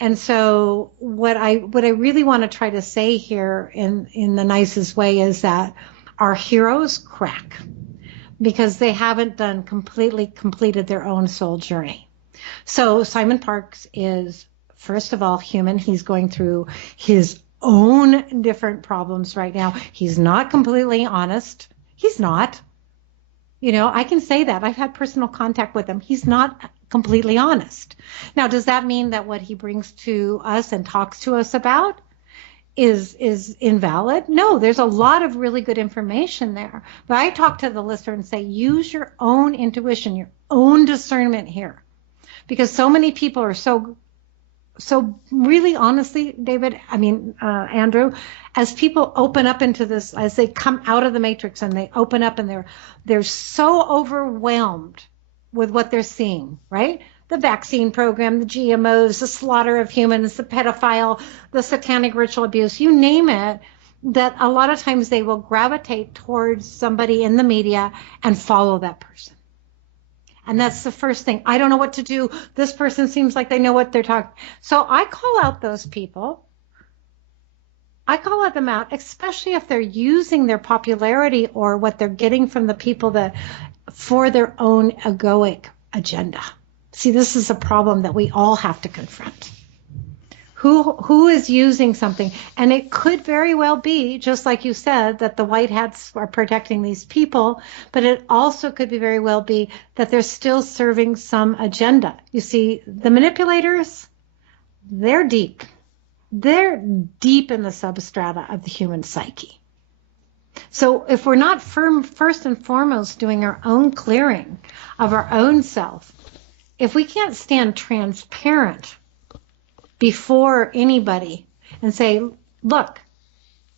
And so what I really want to try to say here in the nicest way is that our heroes crack because they haven't completed their own soul journey. So Simon Parks is, first of all, human. He's going through his own different problems right now. He's not completely honest. He's not. I can say that. I've had personal contact with him. He's not completely honest. Now, does that mean that what he brings to us and talks to us about is invalid? No, there's a lot of really good information there. But I talk to the listener and say, use your own intuition, your own discernment here. Because so many people are so really honestly, David, Andrew, as people open up into this, as they come out of the matrix and they open up and they're so overwhelmed with what they're seeing, right? The vaccine program, the GMOs, the slaughter of humans, the pedophile, the satanic ritual abuse, you name it, that a lot of times they will gravitate towards somebody in the media and follow that person. And that's the first thing. I don't know what to do. This person seems like they know what they're talking. So I call out those people. I call them out, especially if they're using their popularity or what they're getting from the people for their own egoic agenda. See, this is a problem that we all have to confront. Who is using something? And it could very well be, just like you said, that the white hats are protecting these people, but it also could be very well be that they're still serving some agenda. You see, the manipulators, they're deep. They're deep in the substrata of the human psyche. So if we're not first and foremost doing our own clearing of our own self, if we can't stand transparent before anybody and say, look,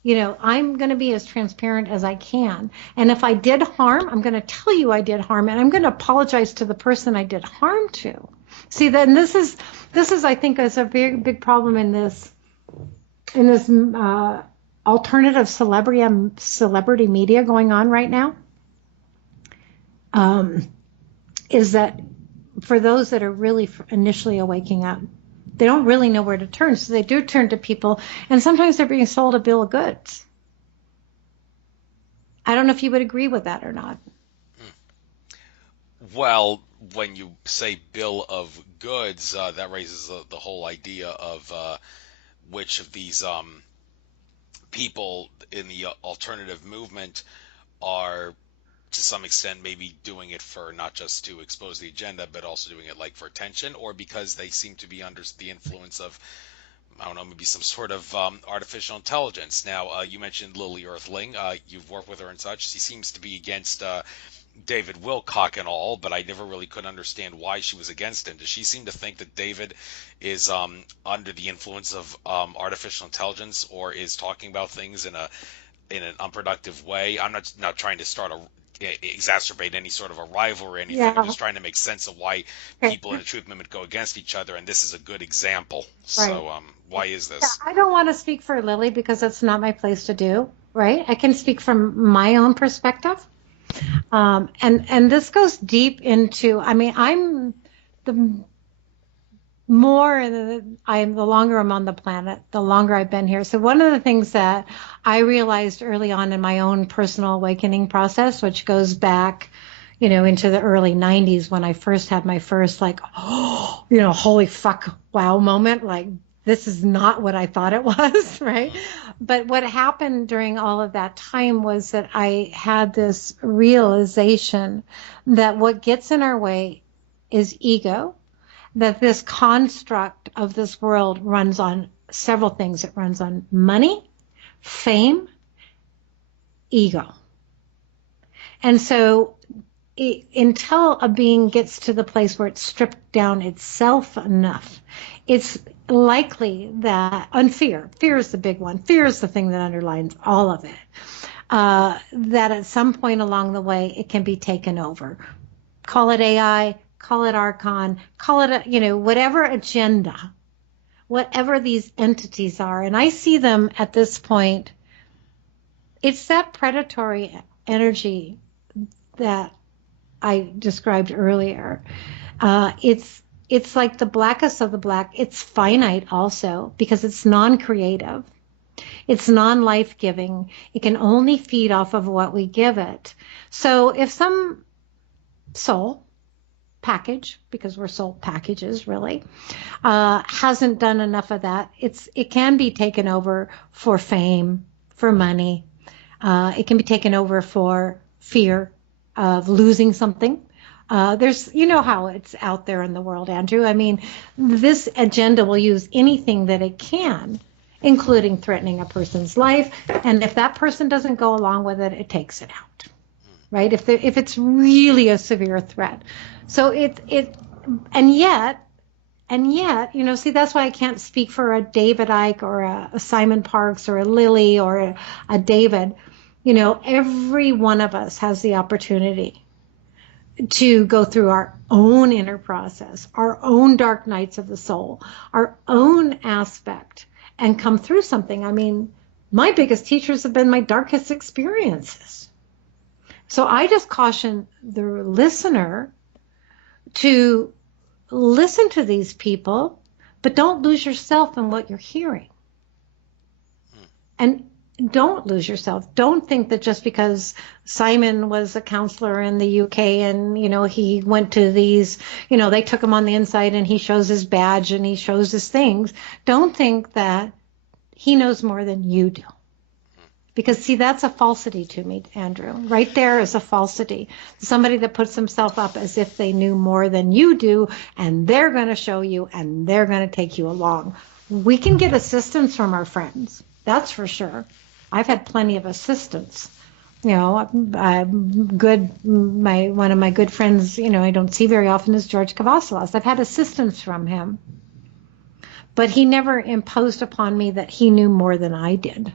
I'm going to be as transparent as I can. And if I did harm, I'm going to tell you I did harm, and I'm going to apologize to the person I did harm to. See, then this is I think is a big, big problem in this alternative celebrity media going on right now. Is that for those that are really initially waking up, they don't really know where to turn, so they do turn to people, and sometimes they're being sold a bill of goods. I don't know if you would agree with that or not. Well, when you say bill of goods, that raises the whole idea of which of these people in the alternative movement are, to some extent, maybe doing it for not just to expose the agenda, but also doing it like for attention, or because they seem to be under the influence of I don't know, maybe some sort of artificial intelligence. Now, you mentioned Lily Earthling. You've worked with her and such. She seems to be against David Wilcock and all, but I never really could understand why she was against him. Does she seem to think that David is under the influence of artificial intelligence, or is talking about things in an unproductive way? I'm not trying to exacerbate any sort of a rivalry or anything. Yeah. I'm just trying to make sense of why Okay. people in the truth movement go against each other, and this is a good example. Right. So, why is Yeah, this? I don't want to speak for Lily because that's not my place to do, right? I can speak from my own perspective. And this goes deep into, I mean, I'm the the longer I'm on the planet, the longer I've been here. So one of the things that I realized early on in my own personal awakening process, which goes back, into the early 90s when I first had my first like, oh, holy fuck, wow moment, like this is not what I thought it was, right? But what happened during all of that time was that I had this realization that what gets in our way is ego, that this construct of this world runs on several things. It runs on money, fame, ego. And so until a being gets to the place where it's stripped down itself enough, it's likely that, and fear is the big one. Fear is the thing that underlines all of it. That at some point along the way, it can be taken over. Call it AI, call it archon, call it, whatever agenda, whatever these entities are. And I see them at this point, it's that predatory energy that I described earlier. It's like the blackest of the black. It's finite also because it's non-creative. It's non-life-giving. It can only feed off of what we give it. So if some soul package, because we're soul packages really, hasn't done enough of that, it can be taken over for fame, for money. It can be taken over for fear of losing something. There's, how it's out there in the world, Andrew. I mean, this agenda will use anything that it can, including threatening a person's life. And if that person doesn't go along with it, it takes it out, right? If it's really a severe threat. So and yet, see, that's why I can't speak for a David Icke or a Simon Parks or a Lily or a David. Every one of us has the opportunity to go through our own inner process, our own dark nights of the soul, our own aspect, and come through something. I mean, my biggest teachers have been my darkest experiences. So I just caution the listener to listen to these people, but don't lose yourself in what you're hearing. And don't lose yourself. Don't think that just because Simon was a counselor in the UK and, he went to these, they took him on the inside and he shows his badge and he shows his things. Don't think that he knows more than you do. Because, see, that's a falsity to me, Andrew. Right there is a falsity. Somebody that puts themselves up as if they knew more than you do, and they're going to show you and they're going to take you along. We can get assistance from our friends. That's for sure. I've had plenty of assistance. One of my good friends, I don't see very often is George Kavasalas. I've had assistance from him. But he never imposed upon me that he knew more than I did.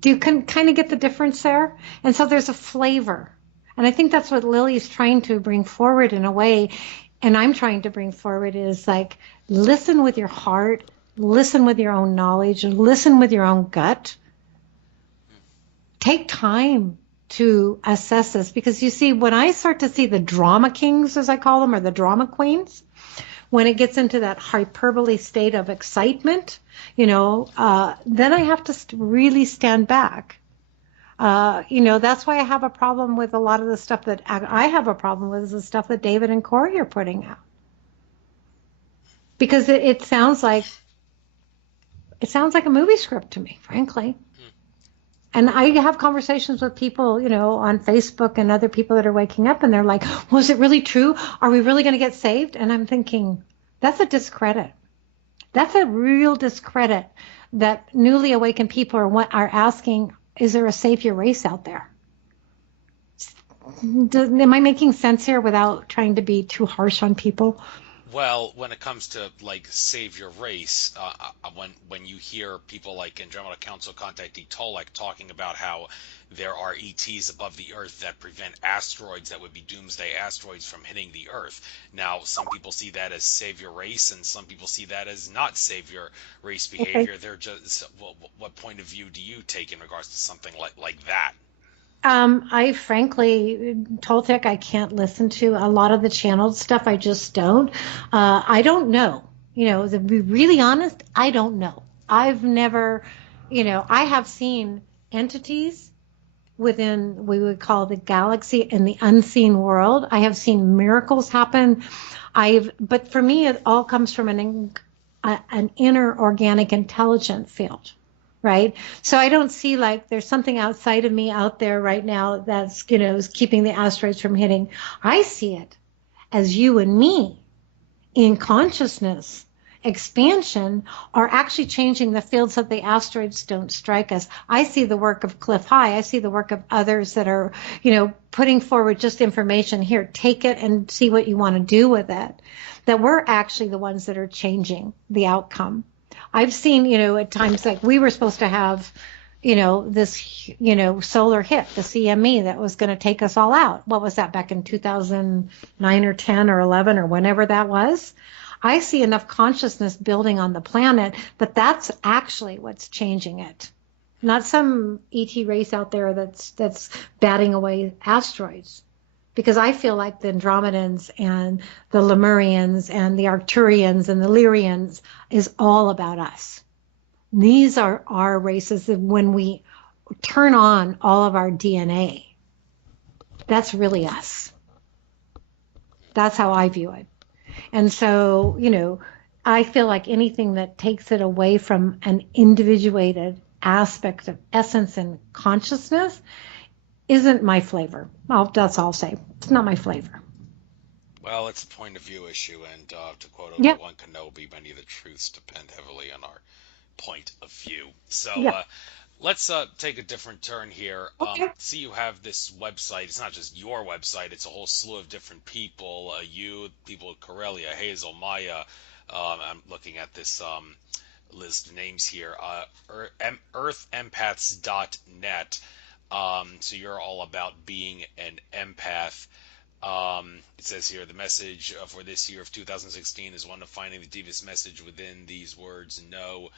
Do you kind of get the difference there? And so there's a flavor. And I think that's what Lily's trying to bring forward in a way, and I'm trying to bring forward is like, listen with your heart, listen with your own knowledge, listen with your own gut. Take time to assess this, because you see, when I start to see the drama kings, as I call them, or the drama queens, when it gets into that hyperbole state of excitement, then I have to really stand back. That's why I have a problem with a lot of the stuff that I have a problem with is the stuff that David and Corey are putting out. Because it sounds like a movie script to me, frankly. And I have conversations with people, on Facebook and other people that are waking up, and they're like, was it really true? Are we really going to get saved? And I'm thinking, that's a discredit. That's a real discredit that newly awakened people are asking, is there a savior race out there? Am I making sense here without trying to be too harsh on people? Well, when it comes to like save your race, when you hear people like Andromeda Council contactee Tolek talking about how there are ETs above the Earth that prevent asteroids that would be doomsday asteroids from hitting the Earth. Now, some people see that as save your race, and some people see that as not save your race Okay. behavior. They're just what point of view do you take in regards to something like that? I frankly, Toltec, I can't listen to a lot of the channeled stuff. I just don't. I don't know. To be really honest, I don't know. I've never, I have seen entities within we would call the galaxy in the unseen world. I have seen miracles happen. But for me, it all comes from an inner organic intelligence field, right? So I don't see like there's something outside of me out there right now that's, is keeping the asteroids from hitting. I see it as you and me in consciousness expansion are actually changing the field so the asteroids don't strike us. I see the work of Cliff High. I see the work of others that are, putting forward just information here. Take it and see what you want to do with it. That we're actually the ones that are changing the outcome. I've seen, at times like we were supposed to have, this, solar hit, the CME that was going to take us all out. What was that back in 2009 or 10 or 11 or whenever that was? I see enough consciousness building on the planet that that's actually what's changing it. Not some ET race out there that's batting away asteroids. Because I feel like the Andromedans and the Lemurians and the Arcturians and the Lyrians is all about us. These are our races that when we turn on all of our DNA, that's really us. That's how I view it. And so, I feel like anything that takes it away from an individuated aspect of essence and consciousness isn't my flavor. Well, that's all I'll say. It's not my flavor. Well, it's a point of view issue, and to quote Yep. Obi-Wan Kenobi, many of the truths depend heavily on our point of view. So Yep. let's take a different turn here. Okay. See, you have this website. It's not just your website. It's a whole slew of different people. You, people of Corellia, Hazel, Maya. I'm looking at this list of names here. EarthEmpaths.net. So you're all about being an empath. It says here the message for this year of 2016 is one of finding the deepest message within these words: know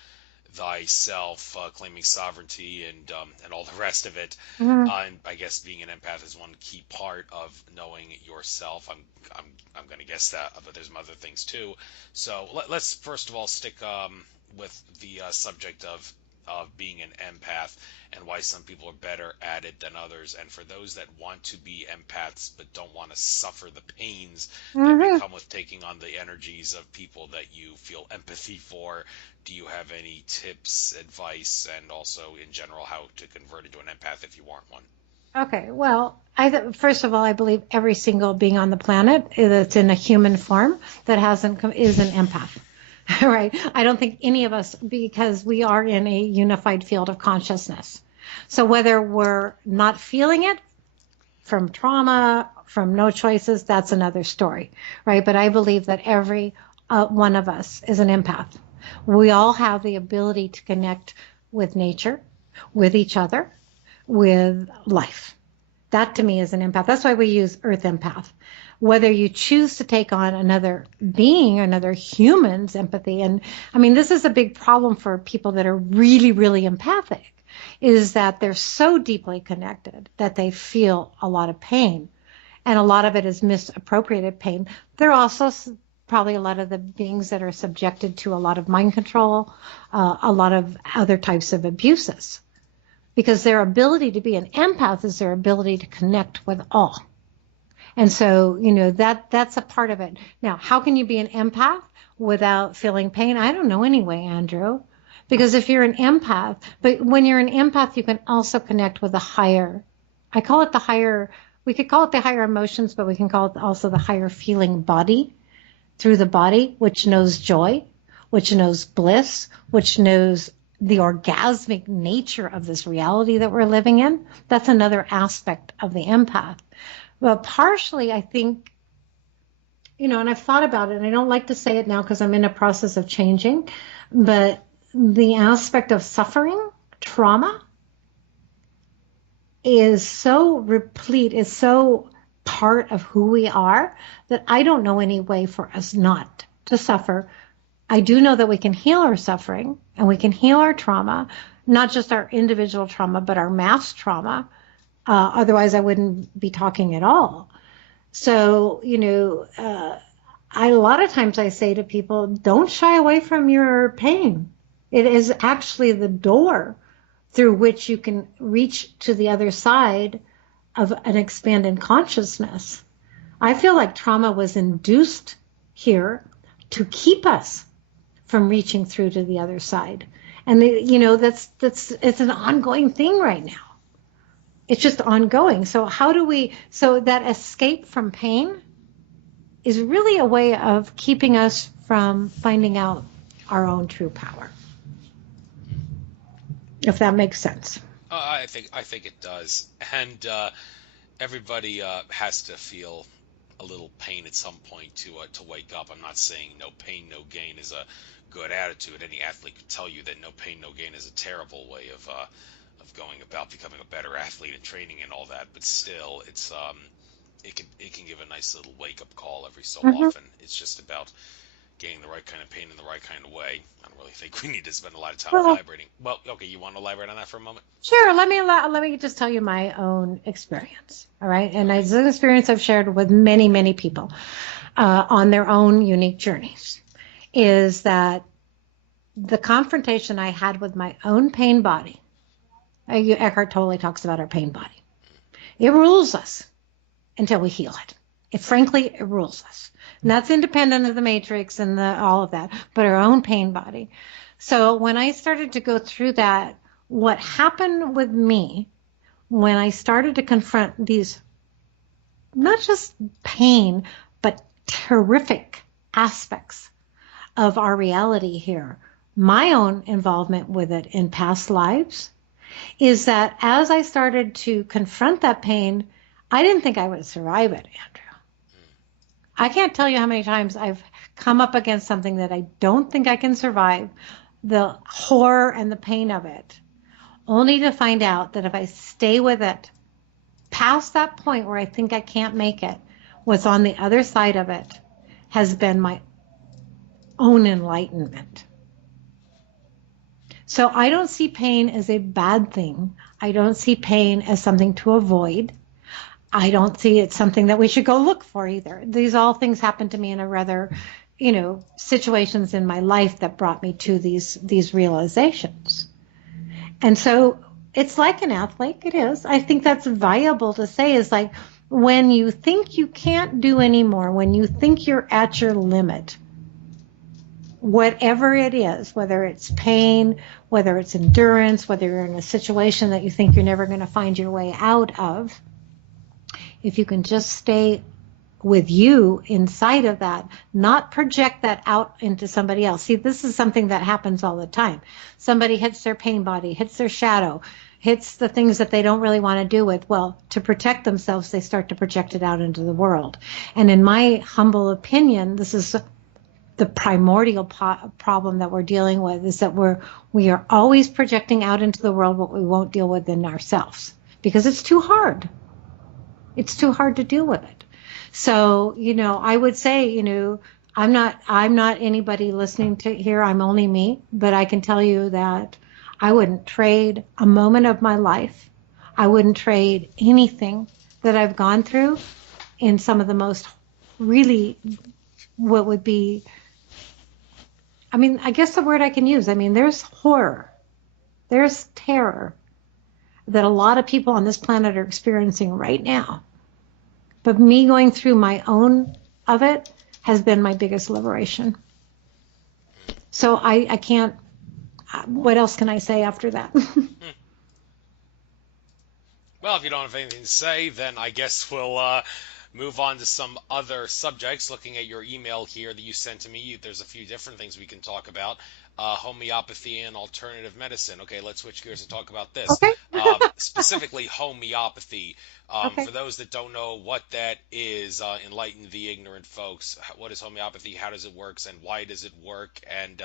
thyself, claiming sovereignty and all the rest of it. Mhm. And I guess being an empath is one key part of knowing yourself. I'm going to guess that, but there's some other things too. So let's first of all stick with the subject of being an empath and why some people are better at it than others. And for those that want to be empaths but don't want to suffer the pains that may Mhm. come with taking on the energies of people that you feel empathy for, do you have any tips, advice, and also in general how to convert into an empath if you aren't one? Okay. Well, first of all, I believe every single being on the planet that's in a human form that is an empath. Right. I don't think any of us, because we are in a unified field of consciousness. So whether we're not feeling it from trauma, from no choices, that's another story, right? But I believe that every one of us is an empath. We all have the ability to connect with nature, with each other, with life. That to me is an empath. That's why we use Earth Empath. Whether you choose to take on another being, another human's empathy, and I mean, this is a big problem for people that are really, really empathic, is that they're so deeply connected that they feel a lot of pain. And a lot of it is misappropriated pain. There are also probably a lot of the beings that are subjected to a lot of mind control, a lot of other types of abuses. Because their ability to be an empath is their ability to connect with all. And so, that's a part of it. Now, how can you be an empath without feeling pain? I don't know anyway, Andrew. Because if you're an empath, but when you're an empath, you can also connect with the higher, I call it the higher, we could call it the higher emotions, but we can call it also the higher feeling body through the body, which knows joy, which knows bliss, which knows the orgasmic nature of this reality that we're living in. That's another aspect of the empath. But partially, I think, and I've thought about it, and I don't like to say it now because I'm in a process of changing, but the aspect of suffering, trauma, is so replete, is so part of who we are that I don't know any way for us not to suffer. I do know that we can heal our suffering and we can heal our trauma, not just our individual trauma, but our mass trauma. Otherwise, I wouldn't be talking at all. So, a lot of times I say to people, don't shy away from your pain. It is actually the door through which you can reach to the other side of an expanded consciousness. I feel like trauma was induced here to keep us from reaching through to the other side. And it's an ongoing thing right now. It's just ongoing. So so that escape from pain is really a way of keeping us from finding out our own true power. If that makes sense. I think it does. And everybody has to feel a little pain at some point to wake up. I'm not saying no pain, no gain is a good attitude. Any athlete could tell you that no pain, no gain is a terrible way of going about becoming a better athlete and training and all that. But still, it can give a nice little wake up call every so often. It's just about getting the right kind of pain in the right kind of way. I don't really think we need to spend a lot of time elaborating. Well, okay, you want to elaborate on that for a moment? Sure. Let me just tell you my own experience. All right, and it's an experience I've shared with many, many people on their own unique journeys. Is that the confrontation I had with my own pain body? Eckhart totally talks about our pain body. It rules us until we heal it. Frankly, it rules us. And that's independent of the matrix and all of that, but our own pain body. So when I started to go through that, what happened with me when I started to confront these, not just pain, but terrific aspects of our reality here, my own involvement with it in past lives, is that as I started to confront that pain, I didn't think I would survive it, Andrew. I can't tell you how many times I've come up against something that I don't think I can survive, the horror and the pain of it, only to find out that if I stay with it, past that point where I think I can't make it, what's on the other side of it has been my own enlightenment. So I don't see pain as a bad thing. I don't see pain as something to avoid. I don't see it something that we should go look for either. These all things happened to me in a rather, situations in my life that brought me to these realizations. And so it's like an athlete. It is. I think that's viable to say, is like when you think you can't do anymore, when you think you're at your limit, whatever it is, whether it's pain, whether it's endurance, whether you're in a situation that you think you're never going to find your way out of, if you can just stay with you inside of that, not project that out into somebody else. See, this is something that happens all the time. Somebody hits their pain body, hits their shadow, hits the things that they don't really want to do with. Well, to protect themselves, they start to project it out into the world. And in my humble opinion, this is the primordial problem that we're dealing with, is that we are always projecting out into the world what we won't deal with in ourselves, because it's too hard. It's too hard to deal with it. So, I would say, I'm not anybody listening to here. I'm only me, but I can tell you that I wouldn't trade a moment of my life. I wouldn't trade anything that I've gone through in some of the most really, what would be, I guess the word I can use, there's horror, there's terror that a lot of people on this planet are experiencing right now. But me going through my own of it has been my biggest liberation. So I can't, what else can I say after that? Well, if you don't have anything to say, then I guess we'll move on to some other subjects. Looking at your email here that you sent to me, there's a few different things we can talk about. Homeopathy and alternative medicine. Okay, let's switch gears and talk about this. Okay. Specifically, homeopathy. Okay. For those that don't know what that is, enlighten the ignorant folks. What is homeopathy? How does it work? And why does it work? And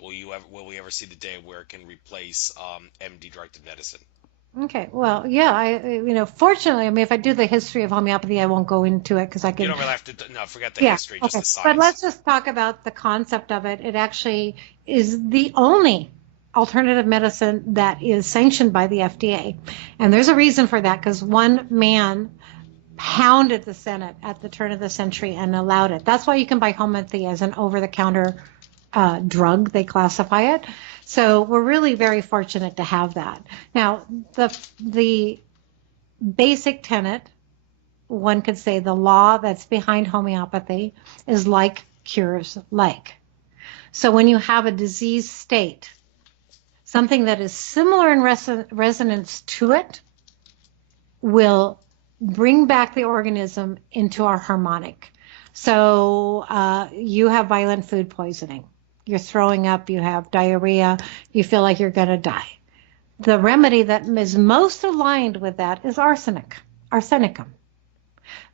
will we ever see the day where it can replace MD-directed medicine? Okay. Well, yeah, fortunately, I mean, if I do the history of homeopathy, I won't go into it because I You could. don't really have to. No, forget the Yeah. history, just Okay. the But science. let's just talk about the concept of it. It actually is the only alternative medicine that is sanctioned by the FDA. And there's a reason for that because one man pounded the Senate at the turn of the century and allowed it. That's why you can buy homeopathy as an over-the-counter drug, they classify it. So we're really very fortunate to have that. Now, the basic tenet, one could say the law that's behind homeopathy is like cures like. So when you have a disease state, something that is similar in resonance to it will bring back the organism into our harmonic. So you have violent food poisoning. You're throwing up, you have diarrhea, you feel like you're going to die. The remedy that is most aligned with that is arsenicum.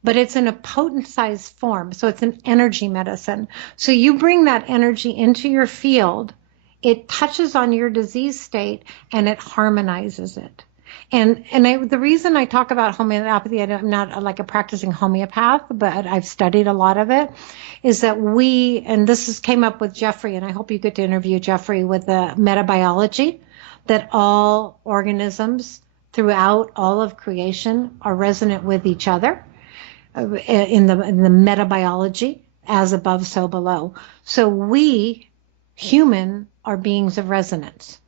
But it's in a potentized form, so it's an energy medicine. So you bring that energy into your field, it touches on your disease state, and it harmonizes it. And the reason I talk about homeopathy, I'm not like a practicing homeopath, but I've studied a lot of it, is that and this came up with Jeffrey, and I hope you get to interview Jeffrey with the metabiology, that all organisms throughout all of creation are resonant with each other in the metabiology, as above, so below. So we, human, are beings of resonance.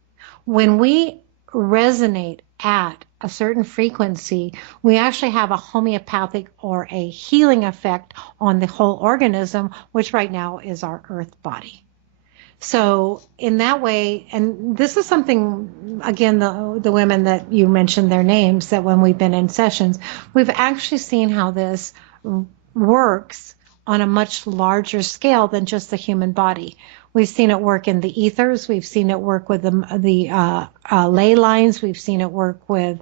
When we resonate at a certain frequency, we actually have a homeopathic or a healing effect on the whole organism, which right now is our earth body. So in that way, and this is something, again, the women that you mentioned their names, that when we've been in sessions, we've actually seen how this works on a much larger scale than just the human body. We've seen it work in the ethers. We've seen it work with the ley lines. We've seen it work with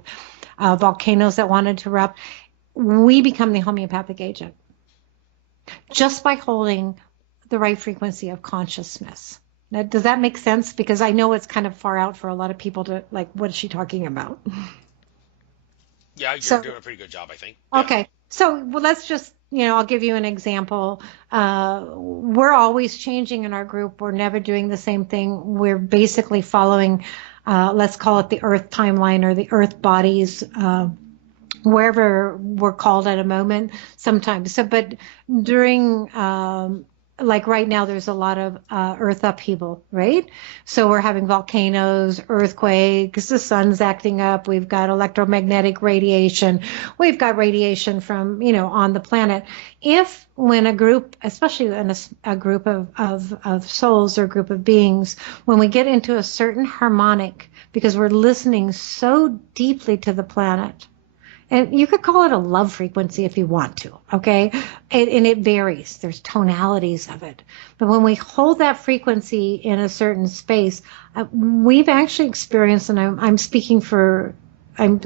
volcanoes that wanted to erupt. We become the homeopathic agent just by holding the right frequency of consciousness. Now, does that make sense? Because I know it's kind of far out for a lot of people to, like, what is she talking about? Yeah, you're doing a pretty good job, I think. Yeah. Okay. So let's just, I'll give you an example. We're always changing in our group. We're never doing the same thing. We're basically following, let's call it the Earth timeline or the Earth bodies, wherever we're called at a moment sometimes. So, but during, like right now, there's a lot of earth upheaval, right? So we're having volcanoes, earthquakes, the sun's acting up. We've got electromagnetic radiation. We've got radiation from, on the planet. If when a group, especially in a group of souls or a group of beings, when we get into a certain harmonic, because we're listening so deeply to the planet, and you could call it a love frequency if you want to, okay? And it varies. There's tonalities of it. But when we hold that frequency in a certain space, we've actually experienced, and I'm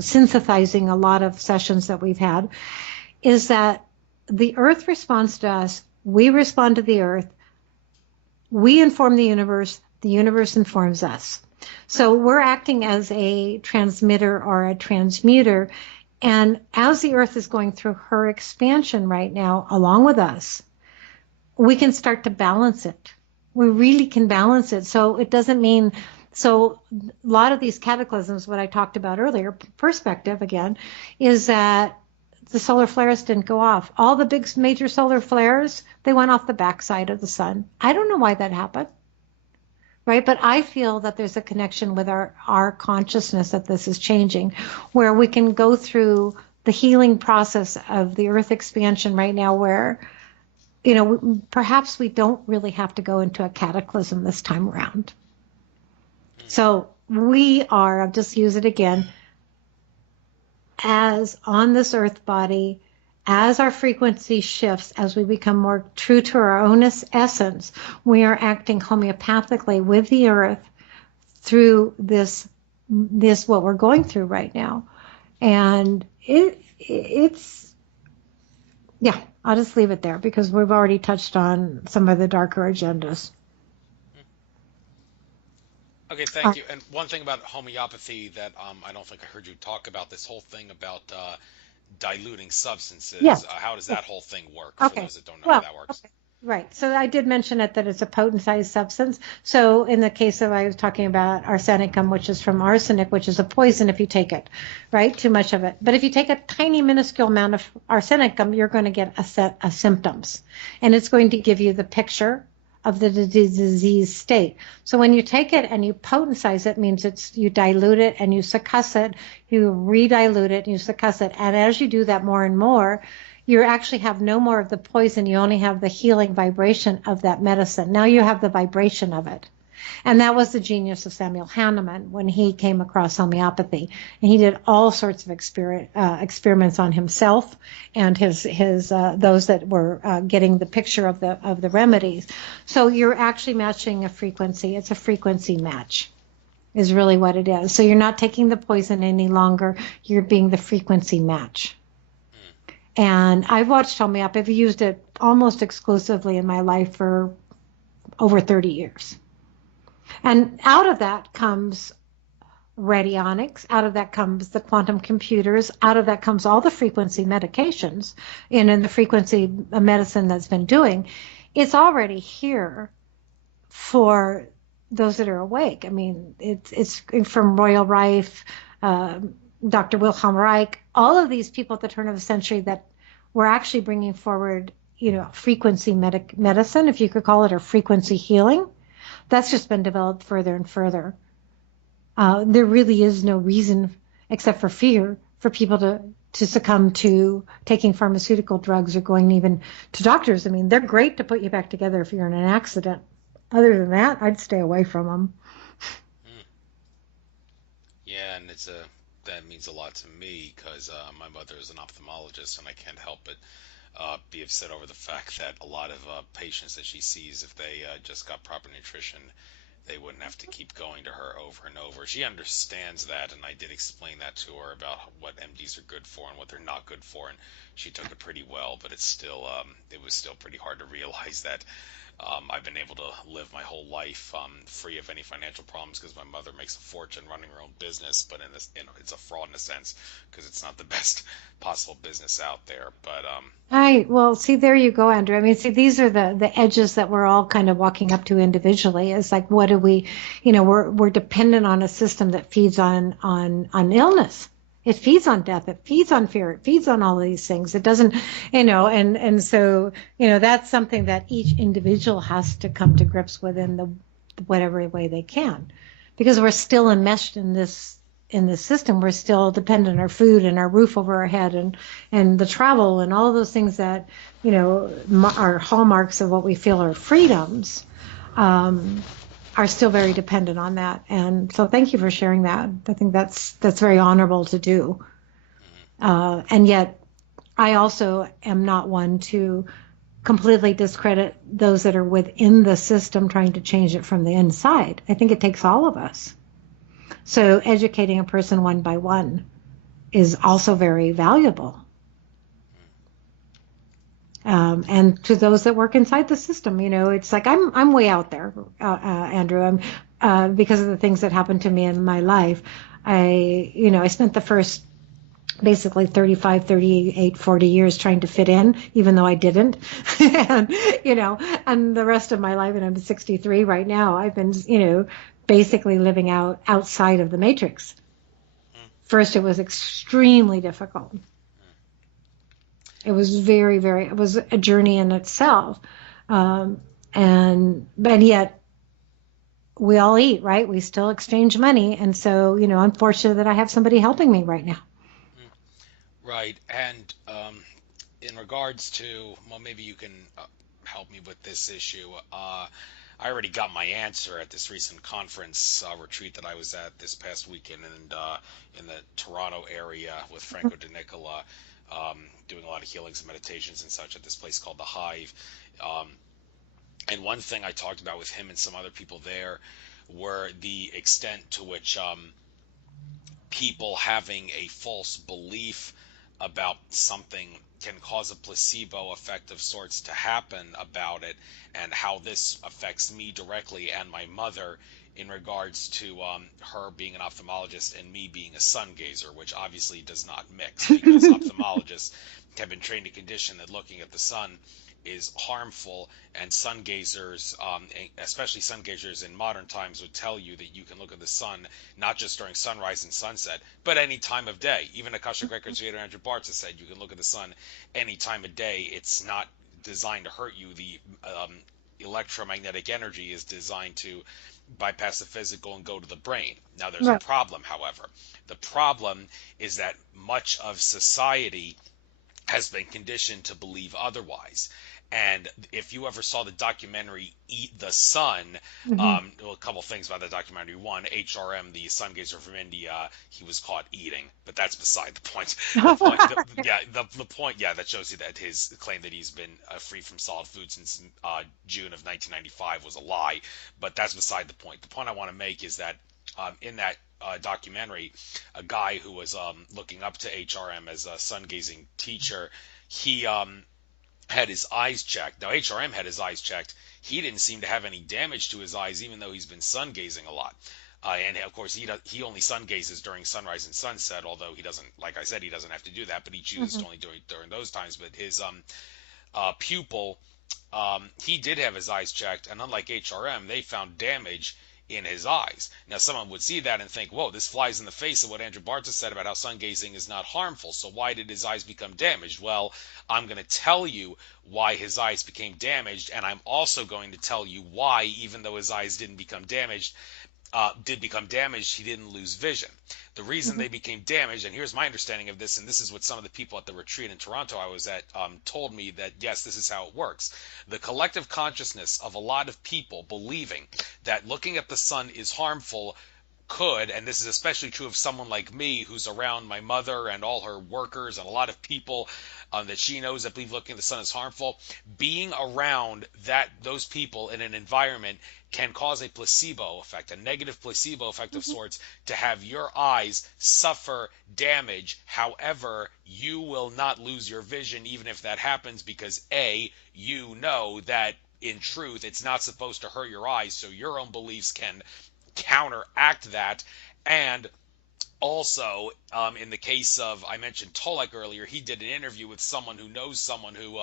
synthesizing a lot of sessions that we've had, is that the earth responds to us, we respond to the earth, we inform the universe informs us. So we're acting as a transmitter or a transmuter. And as the earth is going through her expansion right now, along with us, we can start to balance it. We really can balance it. So it doesn't mean, so a lot of these cataclysms, what I talked about earlier, perspective again, is that the solar flares didn't go off. All the big major solar flares, they went off the backside of the sun. I don't know why that happened. Right? But I feel that there's a connection with our consciousness that this is changing, where we can go through the healing process of the earth expansion right now where, perhaps we don't really have to go into a cataclysm this time around. So we are, I'll just use it again, as on this earth body, as our frequency shifts, as we become more true to our own essence, we are acting homeopathically with the earth through this what we're going through right now. And it's yeah, I'll just leave it there because we've already touched on some of the darker agendas. Okay, thank you. And one thing about homeopathy that I don't think I heard you talk about, this whole thing about diluting substances. Yes. How does that whole thing work for Okay. those that don't know Well, how that works? okay. Right. So I did mention it that it's a potentized substance. So in the case of I was talking about arsenicum, which is from arsenic, which is a poison if you take it, right? Too much of it. But if you take a tiny minuscule amount of arsenicum, you're going to get a set of symptoms. And it's going to give you the picture of the disease state. So when you take it and you potentize it, means you dilute it and you succuss it, you redilute it, and you succuss it. And as you do that more and more, you actually have no more of the poison. You only have the healing vibration of that medicine. Now you have the vibration of it. And that was the genius of Samuel Hahnemann when he came across homeopathy. And he did all sorts of experiments on himself and his those that were getting the picture of the remedies. So you're actually matching a frequency. It's a frequency match is really what it is. So you're not taking the poison any longer. You're being the frequency match. And I've watched homeopathy. I've used it almost exclusively in my life for over 30 years. And out of that comes radionics, out of that comes the quantum computers, out of that comes all the frequency medications and in the frequency medicine that's been doing. It's already here for those that are awake. I mean, it's from Royal Rife, Dr. Wilhelm Reich, all of these people at the turn of the century that were actually bringing forward, frequency medicine, if you could call it, or frequency healing. That's just been developed further and further. There really is no reason, except for fear, for people to succumb to taking pharmaceutical drugs or going even to doctors. I mean, they're great to put you back together if you're in an accident. Other than that, I'd stay away from them. Yeah, and that means a lot to me because my mother is an ophthalmologist, and I can't help but be upset over the fact that a lot of patients that she sees, if they just got proper nutrition, they wouldn't have to keep going to her over and over. She understands that, and I did explain that to her about what MDs are good for and what they're not good for, and she took it pretty well, but it was still pretty hard to realize that I've been able to live my whole life free of any financial problems because my mother makes a fortune running her own business, but it's a fraud in a sense because it's not the best possible business out there. But Well, see, there you go, Andrew. I mean, see, these are the edges that we're all kind of walking up to individually. It's like, what do we, we're dependent on a system that feeds on illness. It feeds on death. It feeds on fear. It feeds on all of these things. It doesn't, and so, that's something that each individual has to come to grips with in the whatever way they can, because we're still enmeshed in this system. We're still dependent on our food and our roof over our head and the travel and all those things that, are hallmarks of what we feel are freedoms. Are still very dependent on that. And so thank you for sharing that. I think that's very honorable to do. And yet I also am not one to completely discredit those that are within the system trying to change it from the inside. I think it takes all of us. So educating a person one by one is also very valuable. And to those that work inside the system, it's like I'm way out there, Andrew. I'm because of the things that happened to me in my life. I spent the first basically 35, 38, 40 years trying to fit in, even though I didn't. and the rest of my life, and I'm 63 right now, I've been, basically living outside of the matrix. First, it was extremely difficult. It was very, very, it was a journey in itself. But yet we all eat, right? We still exchange money. And so, I'm fortunate that I have somebody helping me right now. Right. And in regards to, well, maybe you can help me with this issue. I already got my answer at this recent conference retreat that I was at this past weekend in the Toronto area with Franco De Nicola. doing a lot of healings and meditations and such at this place called the Hive. Um, and one thing I talked about with him and some other people there were the extent to which people having a false belief about something can cause a placebo effect of sorts to happen about it, and how this affects me directly and my mother in regards to her being an ophthalmologist and me being a sun gazer, which obviously does not mix, because ophthalmologists have been trained to condition that looking at the sun is harmful, and sun gazers, especially sun gazers in modern times, would tell you that you can look at the sun not just during sunrise and sunset, but any time of day. Even Akashic Records creator Andrew Bartz said you can look at the sun any time of day. It's not designed to hurt you. The electromagnetic energy is designed to bypass the physical and go to the brain. Now, there's a problem, however. The problem is that much of society has been conditioned to believe otherwise. And if you ever saw the documentary Eat the Sun, well, a couple things about that documentary. One, HRM, the sun gazer from India, he was caught eating, but that's beside the point. The point, that shows you that his claim that he's been free from solid food since June of 1995 was a lie, but that's beside the point. The point I want to make is that in that documentary, a guy who was looking up to HRM as a sun gazing teacher, he had his eyes checked. Now, HRM had his eyes checked. He didn't seem to have any damage to his eyes, even though he's been sun gazing a lot. And of course, he only sun gazes during sunrise and sunset, although he doesn't, like I said, he doesn't have to do that, but he chooses to only do it during those times. But his pupil, he did have his eyes checked, and unlike HRM, they found damage in his eyes. Now, someone would see that and think, whoa, this flies in the face of what Andrew Bartz said about how sun gazing is not harmful. So why did his eyes become damaged? Well, I'm going to tell you why his eyes became damaged, and I'm also going to tell you why, even though his eyes did become damaged, he didn't lose vision. The reason they became damaged, and here's my understanding of this, and this is what some of the people at the retreat in Toronto I was at told me, that yes, this is how it works. The collective consciousness of a lot of people believing that looking at the sun is harmful could, and this is especially true of someone like me who's around my mother and all her workers and a lot of people that she knows that believe looking at the sun is harmful, being around those people in an environment can cause a placebo effect, a negative placebo effect of sorts, to have your eyes suffer damage. However, you will not lose your vision even if that happens, because A, you know that in truth it's not supposed to hurt your eyes, so your own beliefs can counteract that. And also, in the case of, I mentioned Tolek earlier, he did an interview with someone who knows someone who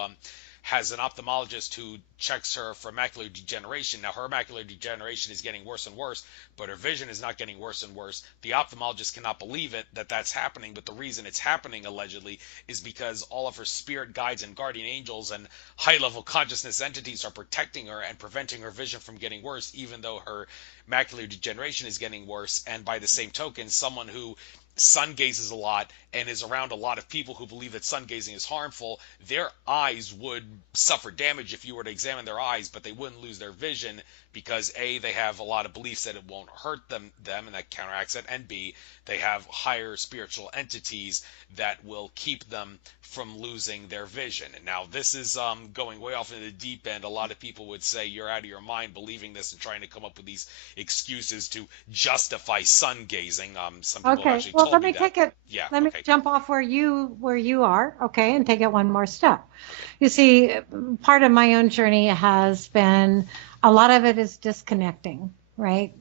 has an ophthalmologist who checks her for macular degeneration. Now, her macular degeneration is getting worse and worse, but her vision is not getting worse and worse. The ophthalmologist cannot believe it, that that's happening, but the reason it's happening, allegedly, is because all of her spirit guides and guardian angels and high-level consciousness entities are protecting her and preventing her vision from getting worse, even though her macular degeneration is getting worse. And by the same token, someone who sun gazes a lot and is around a lot of people who believe that sun gazing is harmful, their eyes would suffer damage if you were to examine their eyes, but they wouldn't lose their vision because A, they have a lot of beliefs that it won't hurt them and that counteracts it, and B, they have higher spiritual entities that will keep them from losing their vision. And now this is going way off into the deep end. A lot of people would say you're out of your mind believing this and trying to come up with these excuses to justify sun gazing. Some people have actually told me that. Let me jump off where you are, okay, and take it one more step. You see, part of my own journey has been, a lot of it is disconnecting, right?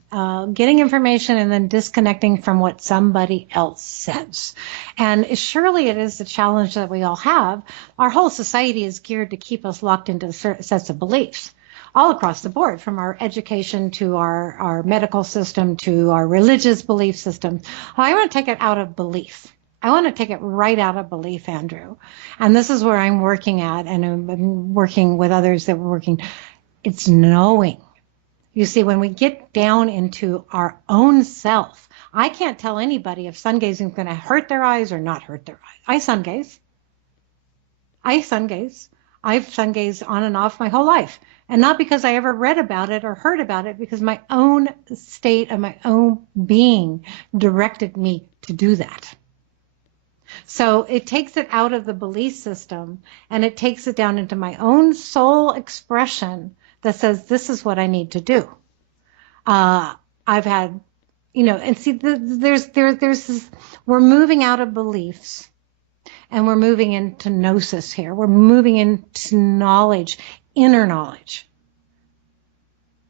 Getting information and then disconnecting from what somebody else says. And surely it is the challenge that we all have. Our whole society is geared to keep us locked into certain sets of beliefs, all across the board, from our education to our medical system to our religious belief system. I want to take it out of belief. I want to take it right out of belief, Andrew. And this is where I'm working at, and I'm working with others that we're working. It's knowing. You see, when we get down into our own self, I can't tell anybody if sun gazing is going to hurt their eyes or not hurt their eyes. I sun gaze. I've sun gazed on and off my whole life. And not because I ever read about it or heard about it, because my own state of my own being directed me to do that. So it takes it out of the belief system and it takes it down into my own soul expression that says, this is what I need to do. I've had, and see, there's this, we're moving out of beliefs and we're moving into gnosis here. We're moving into knowledge, inner knowledge.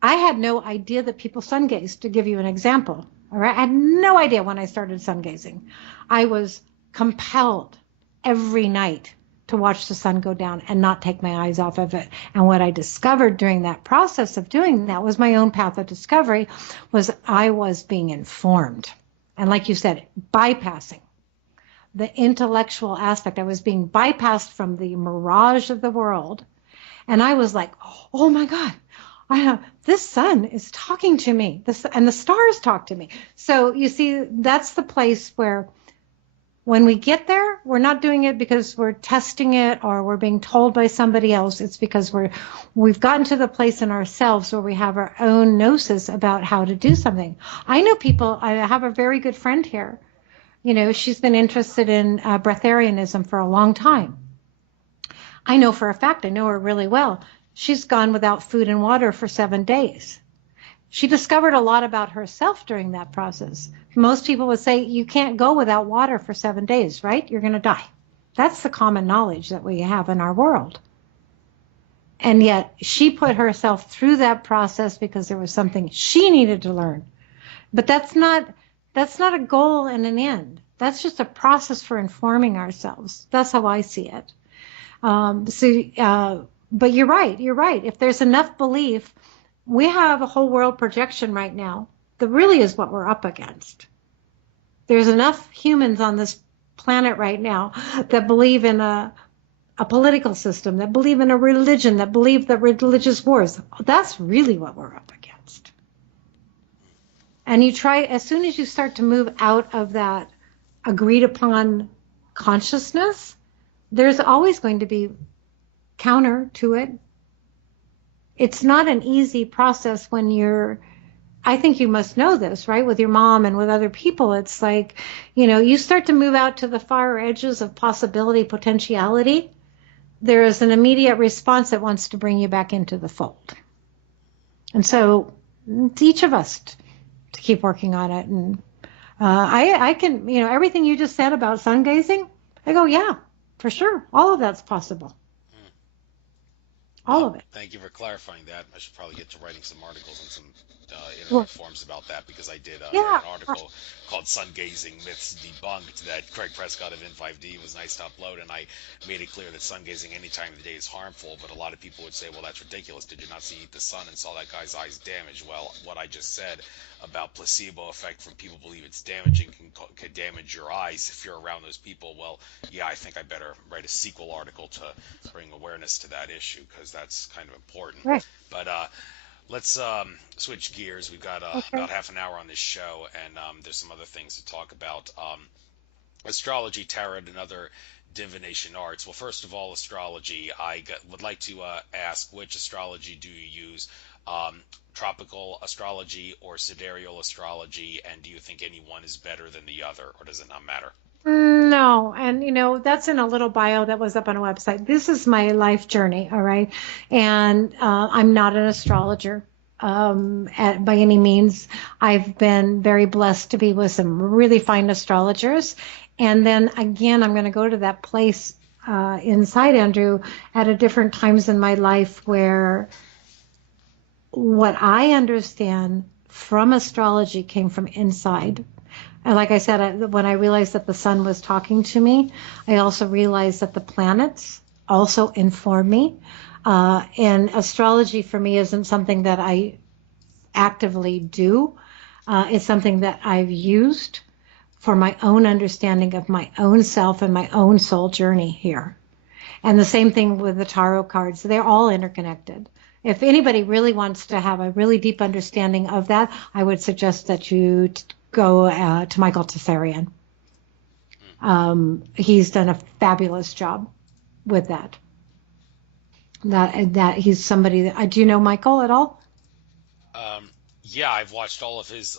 I had no idea that people sun gazed, to give you an example. All right. I had no idea when I started sun gazing. I was compelled every night to watch the sun go down and not take my eyes off of it. And what I discovered during that process of doing that was my own path of discovery was I was being informed. And like you said, bypassing the intellectual aspect. I was being bypassed from the mirage of the world. And I was like, oh my God, this sun is talking to me. And the stars talk to me. So you see, that's the place where when we get there, we're not doing it because we're testing it or we're being told by somebody else. It's because we've gotten to the place in ourselves where we have our own gnosis about how to do something. I know people, I have a very good friend here. She's been interested in breatharianism for a long time. I know for a fact, I know her really well. She's gone without food and water for 7 days. She discovered a lot about herself during that process. Most people would say you can't go without water for 7 days, right? You're going to die. That's the common knowledge that we have in our world. And yet she put herself through that process because there was something she needed to learn. But that's not a goal and an end. That's just a process for informing ourselves. That's how I see it. But you're right. You're right. If there's enough belief, we have a whole world projection right now that really is what we're up against. There's enough humans on this planet right now that believe in a political system, that believe in a religion, that believe that religious wars. That's really what we're up against. And you try, as soon as you start to move out of that agreed upon consciousness, there's always going to be counter to it. It's not an easy process when I think you must know this, right? With your mom and with other people, it's like, you start to move out to the far edges of possibility, potentiality. There is an immediate response that wants to bring you back into the fold. And so it's each of us to keep working on it. And I can, everything you just said about sun gazing, I go, yeah, for sure. All of that's possible. All of it. Thank you for clarifying that. I should probably get to writing some articles and some internet forums about that, because I did an article called Sun Gazing Myths Debunked that Craig Prescott of In5D was nice to upload, and I made it clear that sun gazing any time of the day is harmful, but a lot of people would say, well, that's ridiculous. Did you not see the sun and saw that guy's eyes damaged? Well, what I just said about placebo effect from people believe it's damaging can damage your eyes if you're around those people. Well, yeah, I think I better write a sequel article to bring awareness to that issue, because that's kind of important. Right. But let's switch gears. We've got about half an hour on this show, and there's some other things to talk about. Astrology, tarot, and other divination arts. Well, first of all, astrology. Would like to ask, which astrology do you use? Tropical astrology or sidereal astrology, and do you think any one is better than the other, or does it not matter? No, and that's in a little bio that was up on a website. This is my life journey, all right? And I'm not an astrologer by any means. I've been very blessed to be with some really fine astrologers. And then again, I'm going to go to that place inside Andrew at a different times in my life where what I understand from astrology came from inside. And like I said, when I realized that the sun was talking to me, I also realized that the planets also inform me. And astrology for me isn't something that I actively do. It's something that I've used for my own understanding of my own self and my own soul journey here. And the same thing with the tarot cards. They're all interconnected. If anybody really wants to have a really deep understanding of that, I would suggest that you go to Michael Tessarian. He's done a fabulous job with that. That he's somebody that, do you know Michael at all? Yeah, I've watched all of his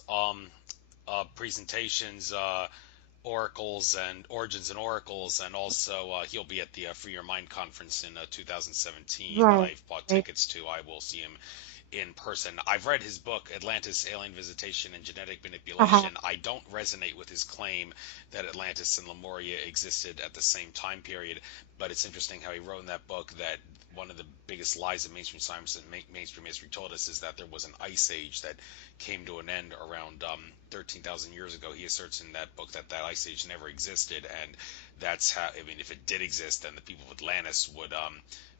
presentations. oracles and origins and oracles, and also he'll be at the Free Your Mind conference in 2017 that Right. I've bought Right. tickets to. I will see him in person. I've read his book, Atlantis, Alien Visitation and Genetic Uh-huh. Manipulation. I don't resonate with his claim that Atlantis and Lemuria existed at the same time period, but it's interesting how he wrote in that book that one of the biggest lies of mainstream science and mainstream history told us is that there was an ice age that came to an end around 13,000 years ago. He asserts in that book that that ice age never existed, and that's how, I mean, if it did exist, then the people of Atlantis would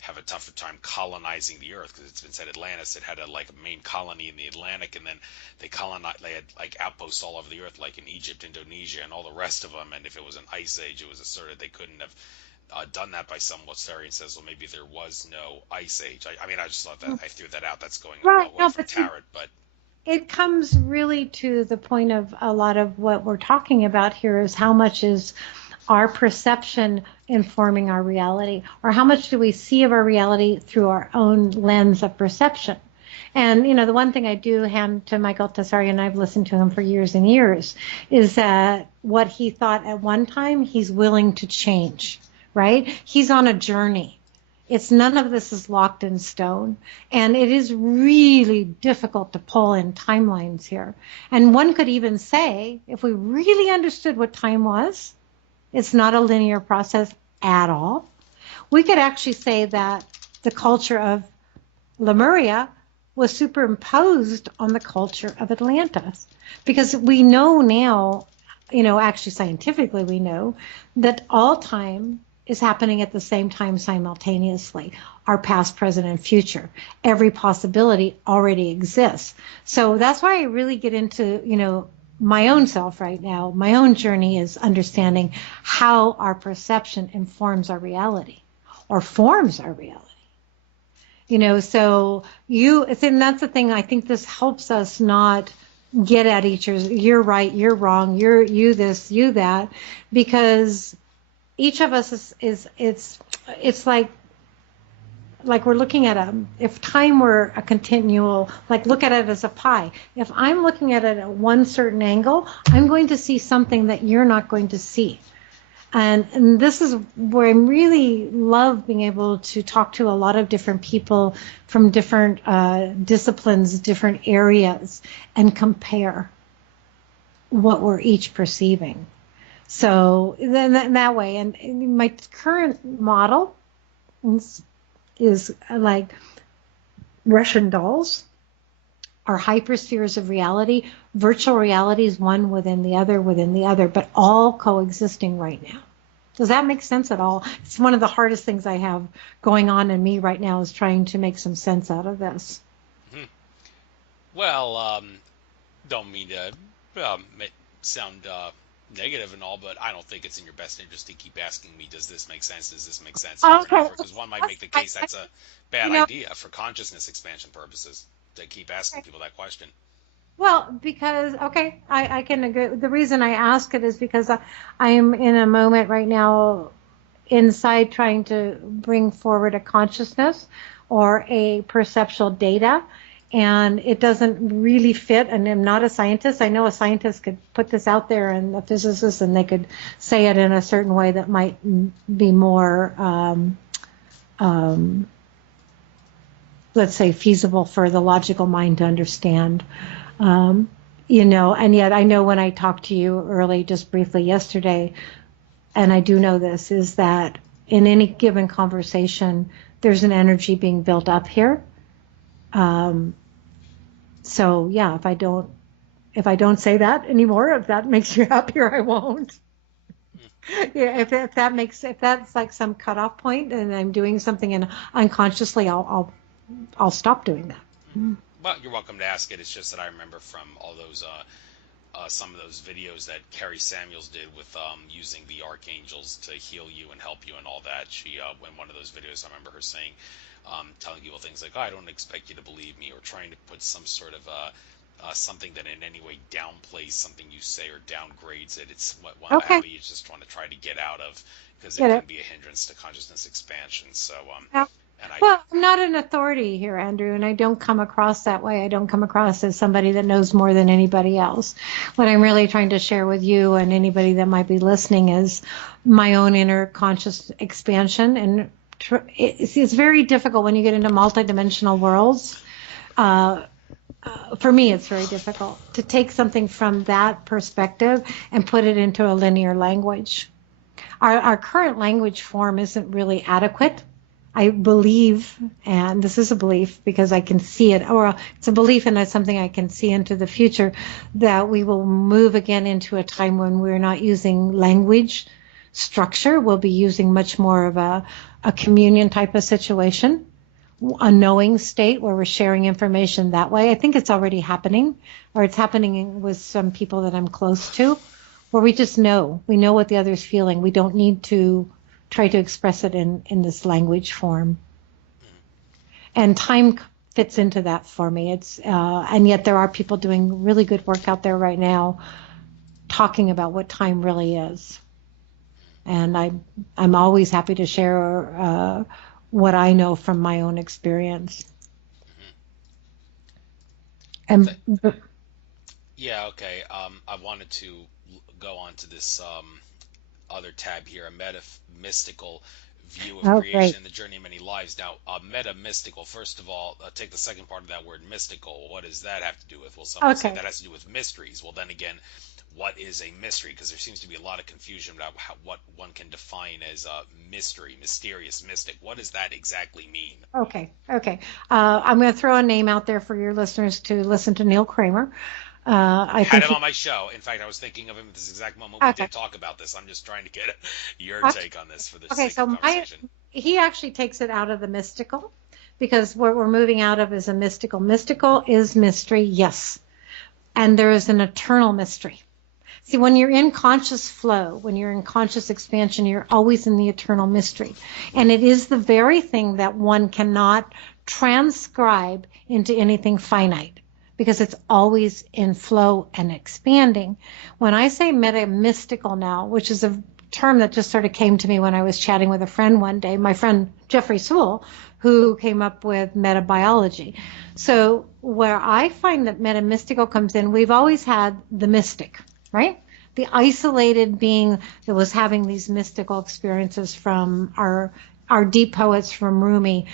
have a tougher time colonizing the earth, because it's been said Atlantis, it had a like a main colony in the Atlantic, and then they had like outposts all over the earth, like in Egypt, Indonesia, and all the rest of them. And if it was an ice age, it was asserted they couldn't have done that by some Westarian says, well, maybe there was no ice age. I mean, I just thought that I threw that out. That's going Right. away No, from but see, tarot, but it comes really to the point of a lot of what we're talking about here is how much is our perception informing our reality, or how much do we see of our reality through our own lens of perception. And, the one thing I do hand to Michael Tessari, and I've listened to him for years and years, is that what he thought at one time, he's willing to change, right? He's on a journey. It's none of this is locked in stone. And it is really difficult to pull in timelines here. And one could even say, if we really understood what time was, it's not a linear process at all. We could actually say that the culture of Lemuria was superimposed on the culture of Atlantis. Because we know now, actually scientifically we know that all time is happening at the same time simultaneously. Our past, present, and future. Every possibility already exists. So that's why I really get into, my own self right now. My own journey is understanding how our perception informs our reality or forms our reality. So and that's the thing. I think this helps us not get at each other. You're right, you're wrong, you this, you that, because each of us it's like we're looking at if time were a continual, like look at it as a pie. If I'm looking at it at one certain angle, I'm going to see something that you're not going to see. And this is where I really love being able to talk to a lot of different people from different disciplines, different areas, and compare what we're each perceiving. So then that way, and my current model is like Russian dolls are hyperspheres of reality, virtual realities, one within the other, but all coexisting right now. Does that make sense at all? It's one of the hardest things I have going on in me right now is trying to make some sense out of this. hmm. Well, don't mean to sound negative and all, but I don't think it's in your best interest to keep asking me, does this make sense? Does this make sense? Over and Okay. over, because one might make the case that's a bad You know, idea for consciousness expansion purposes to keep asking people that question. well, because, okay, I can agree. The reason I ask it is because I'm in a moment right now inside trying to bring forward a consciousness or a perceptual data, and it doesn't really fit. And I'm not a scientist. I know a scientist could put this out there, and a physicist, and they could say it in a certain way that might be more, um, let's say, feasible for the logical mind to understand. Um, and yet I know when I talked to you early, just briefly yesterday, and I do know this, is that in any given conversation, there's an energy being built up here. So yeah, if I don't say that anymore, if that makes you happier, I won't. Yeah, if that's like some cutoff point, and I'm doing something and unconsciously, I'll stop doing that. Well, you're welcome to ask it. It's just that I remember from all those some of those videos that Carrie Samuels did with using the archangels to heal you and help you and all that. She in one of those videos, I remember her saying, telling people things like, oh, "I don't expect you to believe me," or trying to put some sort of something that in any way downplays something you say or downgrades it. It's what Okay, Abby is just trying to get out of, because it get can it. be a hindrance to consciousness expansion. So Yeah. And I, Well, I'm not an authority here, Andrew, and I don't come across that way. I don't come across as somebody that knows more than anybody else. What I'm really trying to share with you and anybody that might be listening is my own inner conscious expansion. And it's very difficult when you get into multidimensional worlds. Uh, for me, it's very difficult to take something from that perspective and put it into a linear language. Our current language form isn't really adequate. I believe, and this is a belief because I can see it, or it's a belief and it's something I can see into the future, that we will move again into a time when we're not using language structure. We'll be using much more of a communion type of situation, a knowing state where we're sharing information that way. I think it's already happening, or it's happening with some people that I'm close to, where we just know. We know what the other's feeling. We don't need to try to express it in this language form. And time fits into that for me. And yet there are people doing really good work out there right now talking about what time really is. And I'm always happy to share what I know from my own experience. And yeah, okay. I wanted to go on to this other tab here, a metaphysical view of creation great. and the journey of many lives. Now, metamystical, first of all, take the second part of that word, mystical. What does that have to do with? Well, some would say that has to do with mysteries. Well, then again, what is a mystery? Because there seems to be a lot of confusion about what one can define as a mystery, mysterious, mystic. What does that exactly mean? Okay. I'm going to throw a name out there for your listeners to listen to. Neil Kramer. I had him on my show. In fact, I was thinking of him at this exact moment. We did talk about this. I'm just trying to get your take on this for this sake of conversation. He actually takes it out of the mystical, because what we're moving out of is a mystical. Mystical is mystery, yes. And there is an eternal mystery. See, when you're in conscious flow, when you're in conscious expansion, you're always in the eternal mystery. And it is the very thing that one cannot transcribe into anything finite, because it's always in flow and expanding. When I say metamystical now, which is a term that just sort of came to me when I was chatting with a friend one day, my friend Jeffrey Sewell, who came up with metabiology. So where I find that metamystical comes in, we've always had the mystic, right? The isolated being that was having these mystical experiences from our deep poets, from Rumi.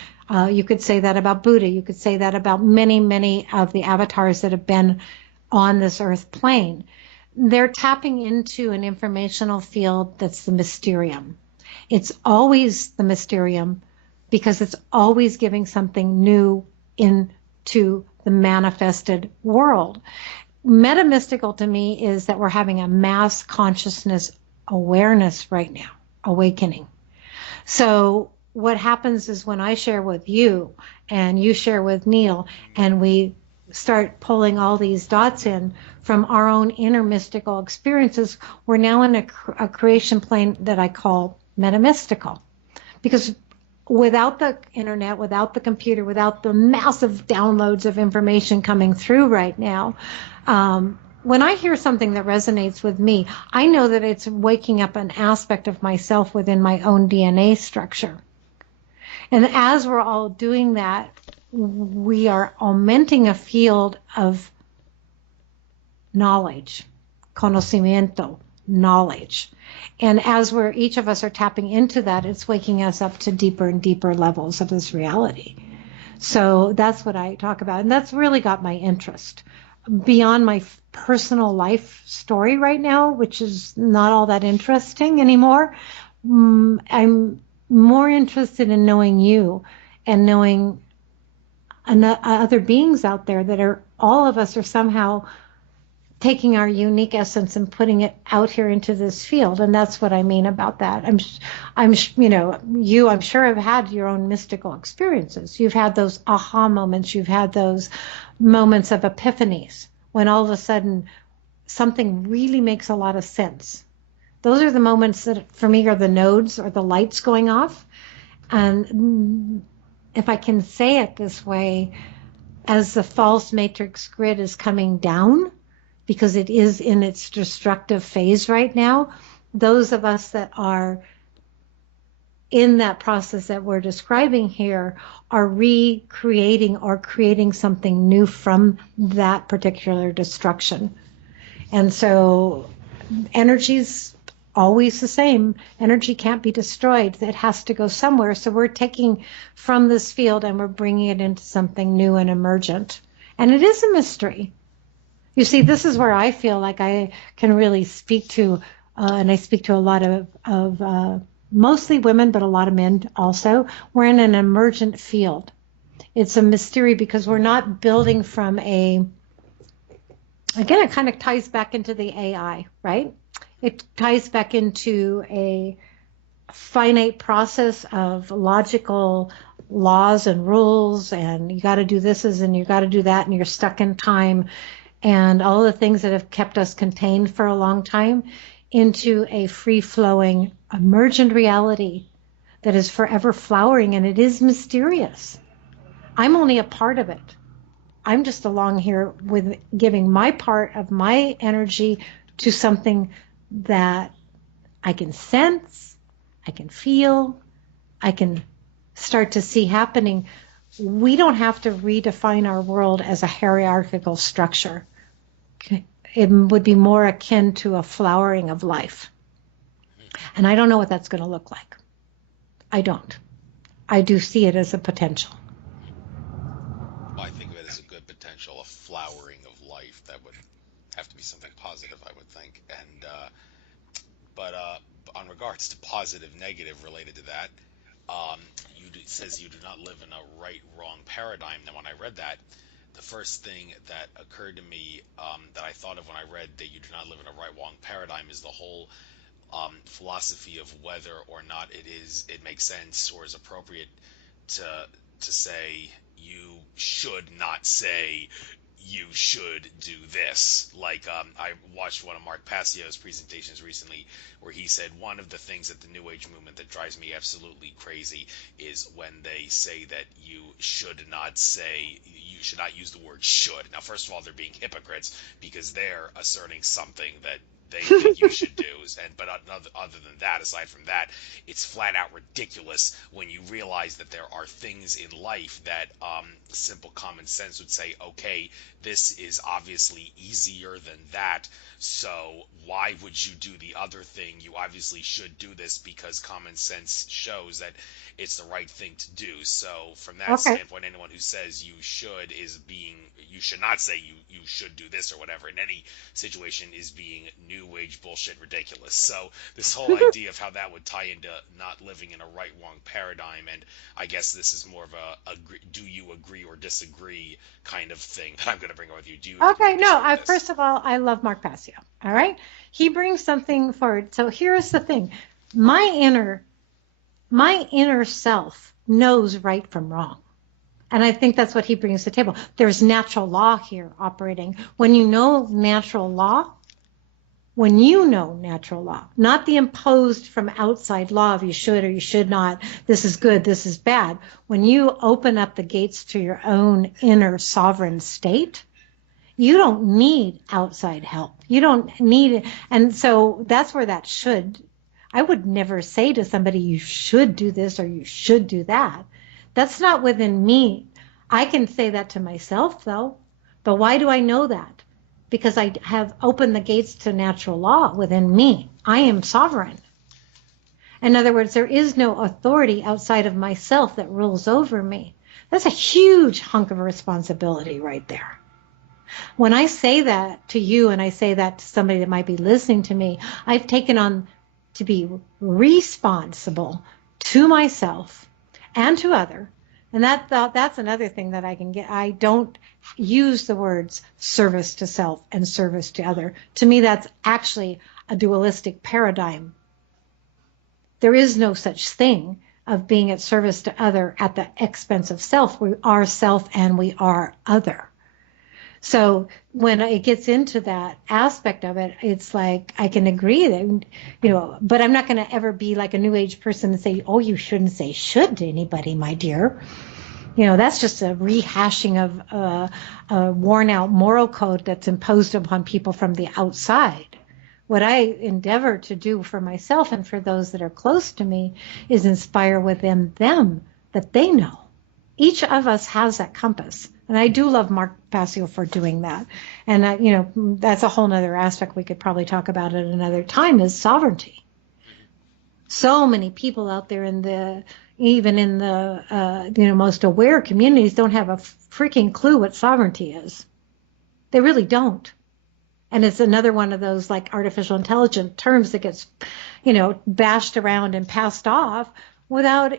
You could say that about Buddha. You could say that about many, many of the avatars that have been on this earth plane. They're tapping into an informational field that's the mysterium. It's always the mysterium because it's always giving something new into the manifested world. Metamystical to me is that we're having a mass consciousness awareness right now, awakening. So what happens is when I share with you and you share with Neil, and we start pulling all these dots in from our own inner mystical experiences, we're now in a creation plane that I call metamystical. Because without the internet, without the computer, without the massive downloads of information coming through right now, when I hear something that resonates with me, I know that it's waking up an aspect of myself within my own DNA structure. And as we're all doing that, we are augmenting a field of knowledge, conocimiento, knowledge. And as each of us are tapping into that, it's waking us up to deeper and deeper levels of this reality. So that's what I talk about. And that's really got my interest. Beyond my personal life story right now, which is not all that interesting anymore, I'm more interested in knowing you and knowing other beings out there that are, all of us are somehow taking our unique essence and putting it out here into this field. And that's what I mean about that. I'm sure have had your own mystical experiences. You've had those aha moments. You've had those moments of epiphanies when all of a sudden something really makes a lot of sense. Those are the moments that for me are the nodes or the lights going off. And if I can say it this way, as the false matrix grid is coming down, because it is in its destructive phase right now, those of us that are in that process that we're describing here are recreating or creating something new from that particular destruction. And so energy's always the same. Energy can't be destroyed. It has to go somewhere. So we're taking from this field and we're bringing it into something new and emergent. And it is a mystery. You see, this is where I feel like I can really speak to, and I speak to a lot of mostly women, but a lot of men also. We're in an emergent field. It's a mystery because we're not building from again, it kind of ties back into the AI, right? It ties back into a finite process of logical laws and rules, and you got to do this and you got to do that, and you're stuck in time, and all the things that have kept us contained for a long time, into a free-flowing, emergent reality that is forever flowering, and it is mysterious. I'm only a part of it. I'm just along here with giving my part of my energy to something that I can sense, I can feel, I can start to see happening. We don't have to redefine our world as a hierarchical structure. It would be more akin to a flowering of life. And I don't know what that's going to look like. I don't. I do see it as a potential. Well, I think of it as a good potential, a flowering of life. That would have to be something positive, I would think. And but on regards to positive, negative related to that, it says you do not live in a right-wrong paradigm. Now, when I read that, the first thing that occurred to me that I thought of when I read that you do not live in a right-wrong paradigm is the whole philosophy of whether or not it makes sense or is appropriate to say you should not say you should do this. Like I watched one of Mark Passio's presentations recently where he said one of the things at the New Age movement that drives me absolutely crazy is when they say that you should not use the word should. Now, first of all, they're being hypocrites because they're asserting something that they think you should do. But other than that, aside from that, it's flat out ridiculous when you realize that there are things in life that simple common sense would say, okay, this is obviously easier than that, so why would you do the other thing? You obviously should do this because common sense shows that it's the right thing to do. So from that standpoint, anyone who says you should not say you should do this or whatever in any situation is being new age bullshit ridiculous. So this whole idea of how that would tie into not living in a right-wrong paradigm, and I guess this is more of a do you agree or disagree kind of thing that I'm going to bring up with you. Do you Okay, no, first of all, I love Mark Passio. All right. He brings something forward. So here's the thing. My inner self knows right from wrong. And I think that's what he brings to the table. There's natural law here operating. When you know natural law, not the imposed from outside law of you should or you should not, this is good, this is bad. When you open up the gates to your own inner sovereign state, you don't need outside help. You don't need it. And so that's where that should. I would never say to somebody, you should do this or you should do that. That's not within me. I can say that to myself, though. But why do I know that? Because I have opened the gates to natural law within me. I am sovereign. In other words, there is no authority outside of myself that rules over me. That's a huge hunk of responsibility right there. When I say that to you and I say that to somebody that might be listening to me, I've taken on to be responsible to myself and to other. And that's another thing that I can get. I don't use the words service to self and service to other. To me, that's actually a dualistic paradigm. There is no such thing of being at service to other at the expense of self. We are self and we are other. So when it gets into that aspect of it, it's like I can agree that, but I'm not going to ever be like a new age person and say, oh, you shouldn't say should to anybody, my dear. That's just a rehashing of a worn out moral code that's imposed upon people from the outside. What I endeavor to do for myself and for those that are close to me is inspire within them that they know. Each of us has that compass. And I do love Mark Passio for doing that. And, that's a whole nother aspect we could probably talk about at another time is sovereignty. So many people out there even in the most aware communities don't have a freaking clue what sovereignty is. They really don't. And it's another one of those like artificial intelligence terms that gets, bashed around and passed off without,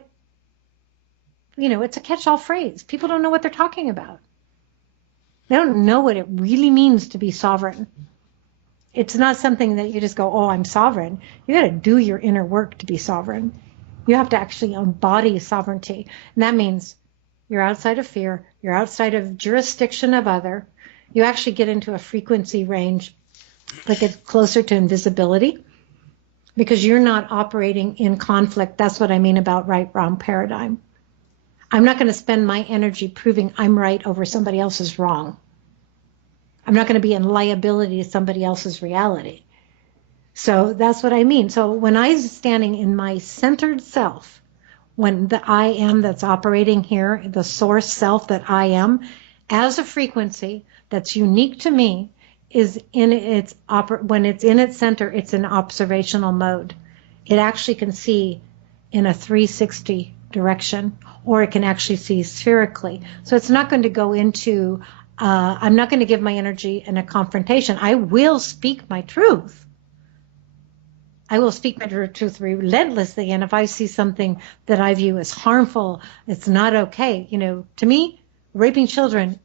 it's a catch-all phrase. People don't know what they're talking about. They don't know what it really means to be sovereign. It's not something that you just go, oh, I'm sovereign. You got to do your inner work to be sovereign. You have to actually embody sovereignty. And that means you're outside of fear. You're outside of jurisdiction of other. You actually get into a frequency range that gets closer to invisibility because you're not operating in conflict. That's what I mean about right-wrong paradigm. I'm not going to spend my energy proving I'm right over somebody else's wrong. I'm not going to be in liability to somebody else's reality. So that's what I mean. So when I'm standing in my centered self, when the I am that's operating here, the source self that I am, as a frequency that's unique to me, is in its when it's in its center, it's in observational mode. It actually can see in a 360 direction, or it can actually see spherically. So it's not going to go into, I'm not going to give my energy in a confrontation. I will speak my truth. I will speak my truth relentlessly. And if I see something that I view as harmful, it's not okay. To me, raping children,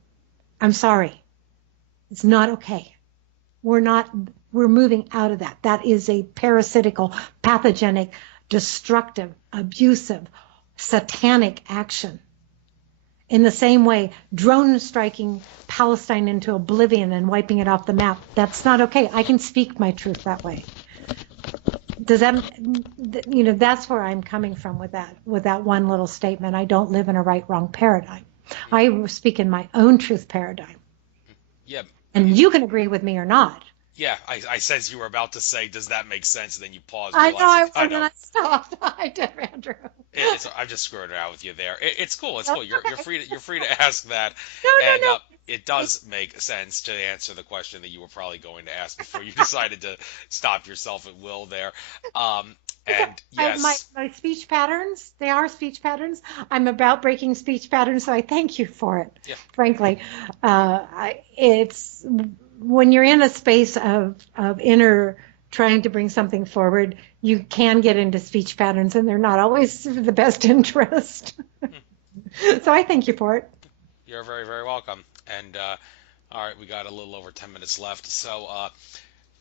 I'm sorry. It's not okay. We're moving out of that. That is a parasitical, pathogenic, destructive, abusive, satanic action. In the same way, drone striking Palestine into oblivion and wiping it off the map, that's not okay. I can speak my truth that way. Does that, that's where I'm coming from with that one little statement. I don't live in a right-wrong paradigm. I speak in my own truth paradigm. Yeah. And you can agree with me or not. Yeah, I sense you were about to say, does that make sense? And then you paused. I know, and then I stopped. I did, Andrew. I'm just screwing around with you there. It's cool. It's cool. You're free to ask that. No. It does make sense to answer the question that you were probably going to ask before you decided to stop yourself at will there. And yes, my speech patterns, they are speech patterns. I'm about breaking speech patterns, so I thank you for it. Yeah. Frankly, it's when you're in a space of inner trying to bring something forward, you can get into speech patterns, and they're not always the best interest. So I thank you for it. You're very, very welcome. And all right, we got a little over 10 minutes left. So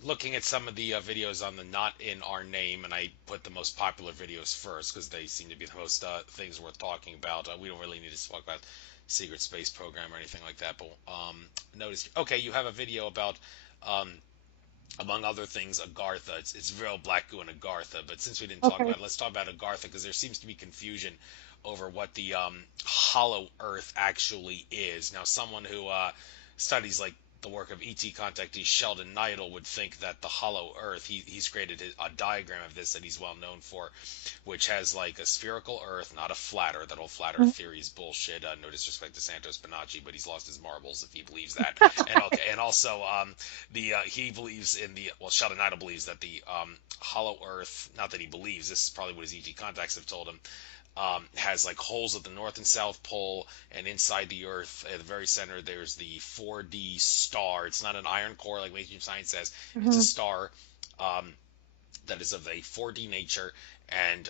looking at some of the videos on the Not in Our Name, and I put the most popular videos first because they seem to be the most things worth talking about. We don't really need to talk about secret space program or anything like that, but notice, okay, you have a video about among other things, Agartha. It's real black goo and Agartha, but since we didn't talk about it, let's talk about Agartha because there seems to be confusion over what the hollow earth actually is. Now, someone who studies like the work of ET contactee Sheldon Neidl would think that the hollow earth, he's created a diagram of this that he's well known for, which has like a spherical earth, not a flat earth. That whole flat earth theory is bullshit. No disrespect to Santos Bonacci, but he's lost his marbles if he believes that. And also he believes in Sheldon Neidl believes that the hollow earth, not that he believes, this is probably what his ET contacts have told him, has like holes at the north and south pole, and inside the earth at the very center there's the 4D star. It's not an iron core like mainstream science says. It's a star that is of a 4D nature, and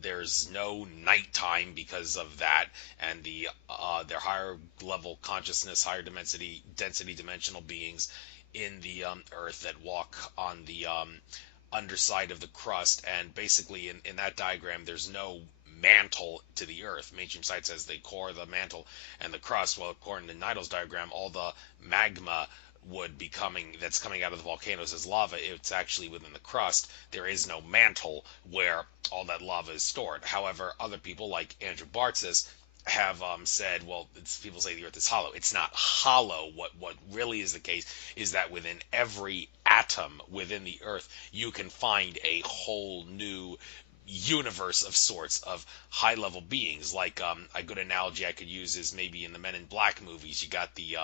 there's no nighttime because of that, and they're higher level consciousness, higher density dimensional beings in the earth that walk on the underside of the crust, and basically in that diagram there's no mantle to the earth. Mainstream science says the core, the mantle, and the crust. Well, according to Neidl's diagram, all the magma would be that's coming out of the volcanoes as lava. It's actually within the crust. There is no mantle where all that lava is stored. However, other people like Andrew Bartzis have said, well, people say the Earth is hollow. It's not hollow. What really is the case is that within every atom within the Earth, you can find a whole new universe of sorts of high level beings. Like a good analogy I could use is maybe in the Men in Black movies, you got the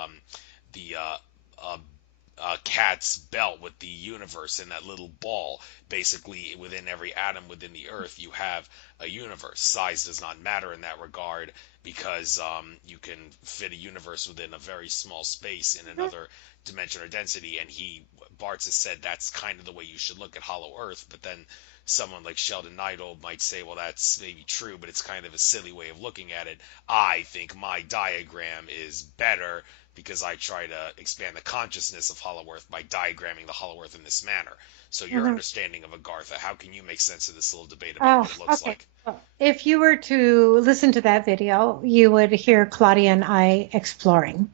uh, cat's belt with the universe in that little ball. Basically, within every atom within the Earth, you have a universe. Size does not matter in that regard because you can fit a universe within a very small space in another dimension or density. And Bartz has said that's kind of the way you should look at Hollow Earth. But then someone like Sheldon Neidl might say, well, that's maybe true, but it's kind of a silly way of looking at it. I think my diagram is better because I try to expand the consciousness of Hollow Earth by diagramming the Hollow Earth in this manner. So your understanding of Agartha, how can you make sense of this little debate about what it looks like? Well, if you were to listen to that video, you would hear Claudia and I exploring.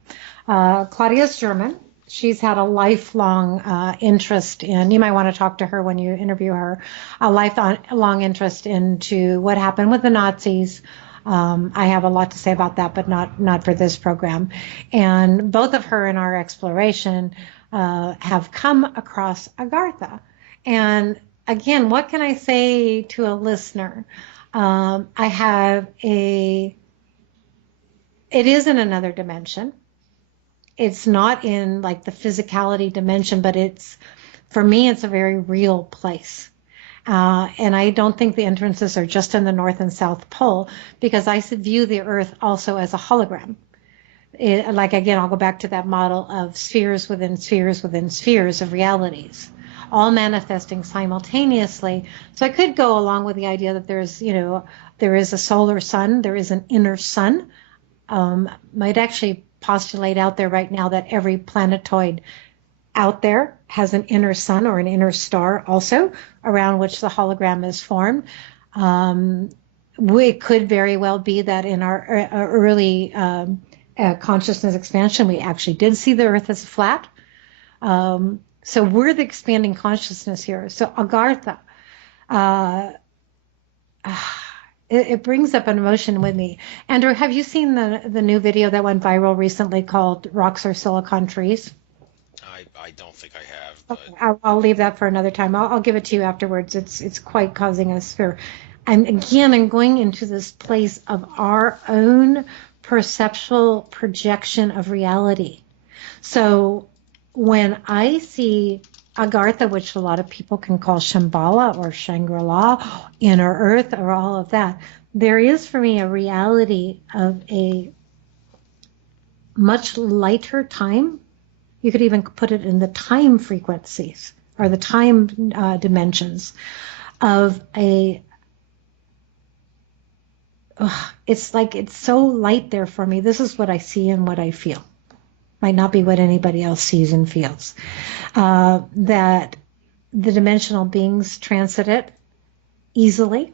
Claudia's German. She's had a lifelong interest in, you might want to talk to her when you interview her, a lifelong interest into what happened with the Nazis. I have a lot to say about that, but not for this program. And both of her in our exploration have come across Agartha. And again, what can I say to a listener? It is in another dimension. It's not in like the physicality dimension, but for me, it's a very real place. And I don't think the entrances are just in the North and South Pole because I view the Earth also as a hologram. Again, I'll go back to that model of spheres within spheres within spheres of realities, all manifesting simultaneously. So I could go along with the idea that there is a solar sun, there is an inner sun. Might actually postulate out there right now that every planetoid out there has an inner sun or an inner star also around which the hologram is formed. It could very well be that in our early consciousness expansion, we actually did see the Earth as flat. So we're the expanding consciousness here. So Agartha, it brings up an emotion with me. Andrew, have you seen the new video that went viral recently called Rocks Are Silicon Trees? I don't think I have. But... Okay, I'll leave that for another time. I'll give it to you afterwards. It's quite causing a stir. And again, I'm going into this place of our own perceptual projection of reality. So when I see Agartha, which a lot of people can call Shambhala or Shangri-La, Inner Earth, or all of that, there is for me a reality of a much lighter time. You could even put it in the time frequencies or the time dimensions of it's like it's so light there for me. This is what I see and what I feel. Might not be what anybody else sees and feels. That the dimensional beings transit it easily.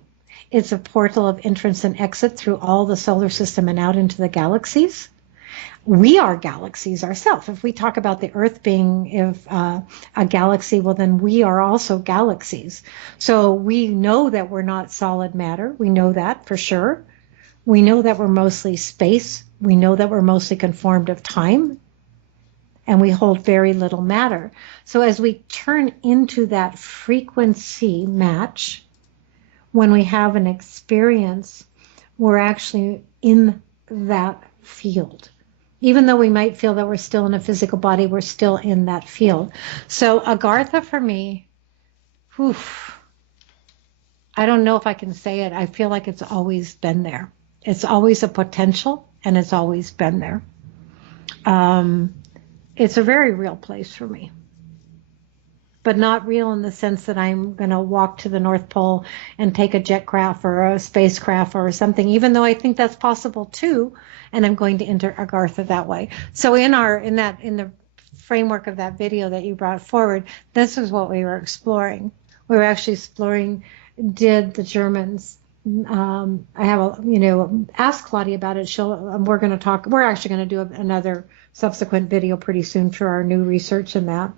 It's a portal of entrance and exit through all the solar system and out into the galaxies. We are galaxies ourselves. If we talk about the Earth being a galaxy, well, then we are also galaxies. So we know that we're not solid matter. We know that for sure. We know that we're mostly space. We know that we're mostly conformed of time. And we hold very little matter. So as we turn into that frequency match, when we have an experience, we're actually in that field. Even though we might feel that we're still in a physical body, we're still in that field. So Agartha for me, I don't know if I can say it. I feel like it's always been there. It's always a potential, and it's always been there. It's a very real place for me. But not real in the sense that I'm going to walk to the North Pole and take a jet craft or a spacecraft or something, even though I think that's possible too, and I'm going to enter Agartha that way. So in the framework of that video that you brought forward, this is what we were exploring. We were actually exploring, did the Germans, I have ask Claudia about it. We're actually going to do another subsequent video pretty soon for our new research in that.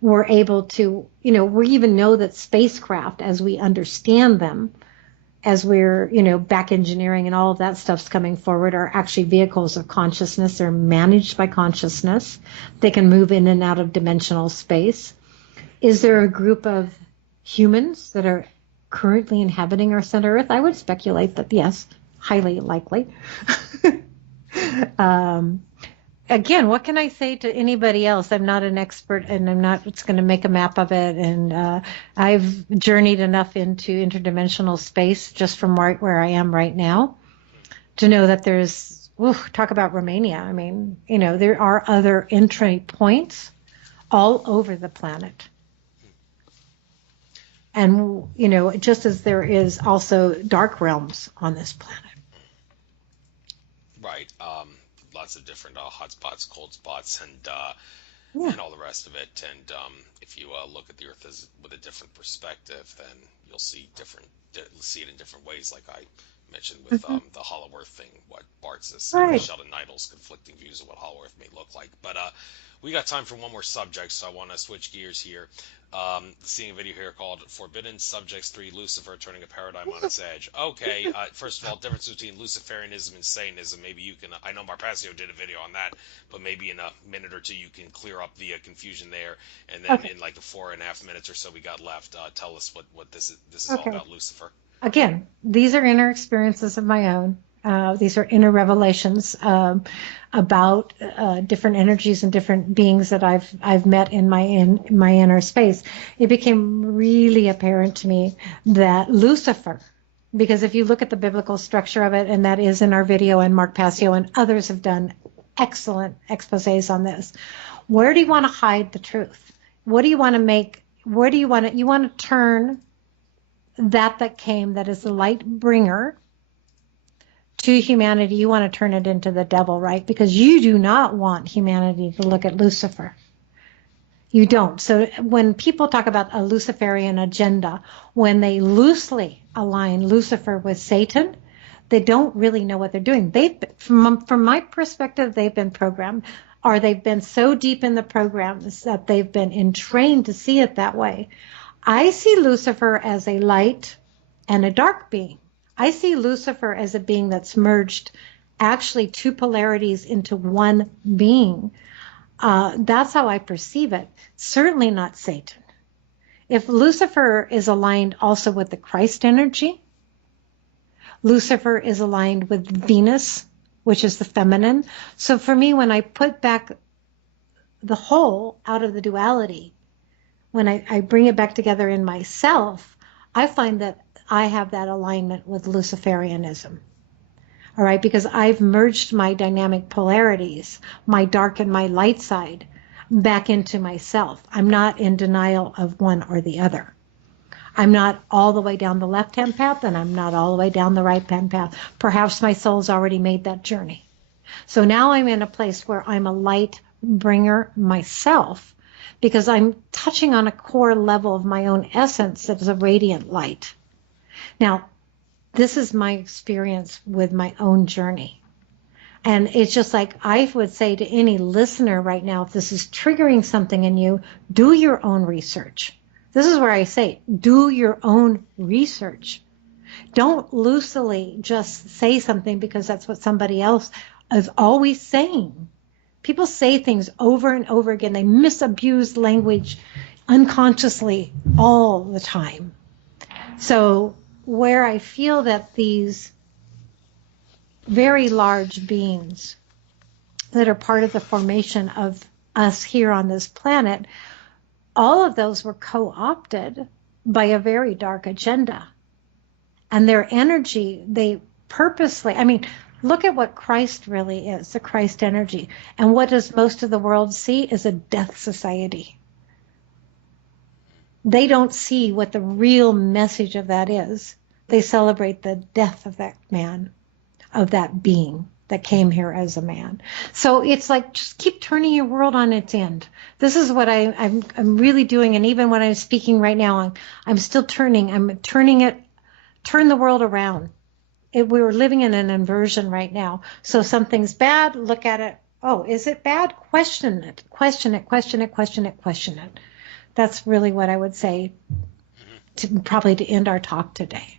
We're able to, we even know that spacecraft, as we understand them, as we're, back engineering and all of that stuff's coming forward, are actually vehicles of consciousness. They're managed by consciousness. They can move in and out of dimensional space. Is there a group of humans that are currently inhabiting our center Earth? I would speculate that yes, highly likely. Again, what can I say to anybody else? I'm not an expert, and I'm not going to make a map of it. And I've journeyed enough into interdimensional space just from right where I am right now to know that there's, talk about Romania. I mean, there are other entry points all over the planet. And, just as there is also dark realms on this planet. Right. Lots of different hot spots, cold spots, and all the rest of it. And if you look at the Earth with a different perspective, then you'll see it in different ways. Like I mentioned with the Hollow Earth thing, what Bart says, Sheldon Neidle's conflicting views of what Hollow Earth may look like. But we got time for one more subject, so I want to switch gears here. Seeing a video here called Forbidden Subjects 3, Lucifer Turning a Paradigm on its Edge. Okay, first of all, difference between Luciferianism and Satanism. Maybe you can, I know Marpasio did a video on that, but maybe in a minute or two you can clear up the confusion there. And then in like the 4.5 minutes or so we got left, tell us what this is all about, Lucifer. Again, these are inner experiences of my own. These are inner revelations about different energies and different beings that I've met in my inner space. It became really apparent to me that Lucifer, because if you look at the biblical structure of it, and that is in our video, and Mark Passio and others have done excellent exposés on this. Where do you want to hide the truth? What do you want to make? Where do you want to? You want to turn that came, that is the light bringer to humanity. You want to turn it into the devil, right? Because you do not want humanity to look at Lucifer. You don't. So when people talk about a Luciferian agenda, when they loosely align Lucifer with Satan, they don't really know what they're doing. From my perspective, they've been programmed, or they've been so deep in the programs that they've been entrained to see it that way. I see Lucifer as a light and a dark being. I see Lucifer as a being that's merged actually two polarities into one being. That's how I perceive it. Certainly not Satan. If Lucifer is aligned also with the Christ energy, Lucifer is aligned with Venus, which is the feminine. So for me, when I put back the whole out of the duality, when I bring it back together in myself, I find that I have that alignment with Luciferianism. All right, because I've merged my dynamic polarities, my dark and my light side, back into myself. I'm not in denial of one or the other. I'm not all the way down the left-hand path, and I'm not all the way down the right-hand path. Perhaps my soul's already made that journey. So now I'm in a place where I'm a light bringer myself, because I'm touching on a core level of my own essence that is a radiant light. Now, this is my experience with my own journey. And it's just like I would say to any listener right now, if this is triggering something in you, do your own research. This is where I say, do your own research. Don't loosely just say something because that's what somebody else is always saying. People say things over and over again. They misabuse language unconsciously all the time. So where I feel that these very large beings that are part of the formation of us here on this planet, all of those were co-opted by a very dark agenda. And their energy, they purposely, look at what Christ really is, the Christ energy. And what does most of the world see is a death society. They don't see what the real message of that is. They celebrate the death of that man, of that being that came here as a man. So it's like, just keep turning your world on its end. This is what I'm really doing. And even when I'm speaking right now, I'm still turning. Turn the world around. We're living in an inversion right now. So something's bad, look at it. Oh, is it bad? Question it. Question it, question it, question it, question it. That's really what I would say, probably to end our talk today.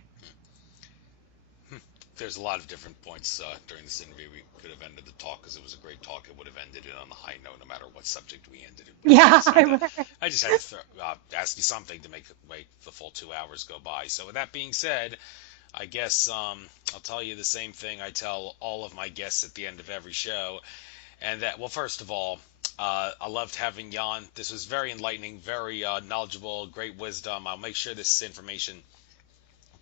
there's a lot of different points during this interview. We could have ended the talk because it was a great talk. It would have ended it on a high note, no matter what subject we ended it with. Yeah, I just had to ask you something to make the full 2 hours go by. So with that being said, I guess I'll tell you the same thing I tell all of my guests at the end of every show, and that, well, first of all, I loved having you on. This was very enlightening, very knowledgeable, great wisdom. I'll make sure this information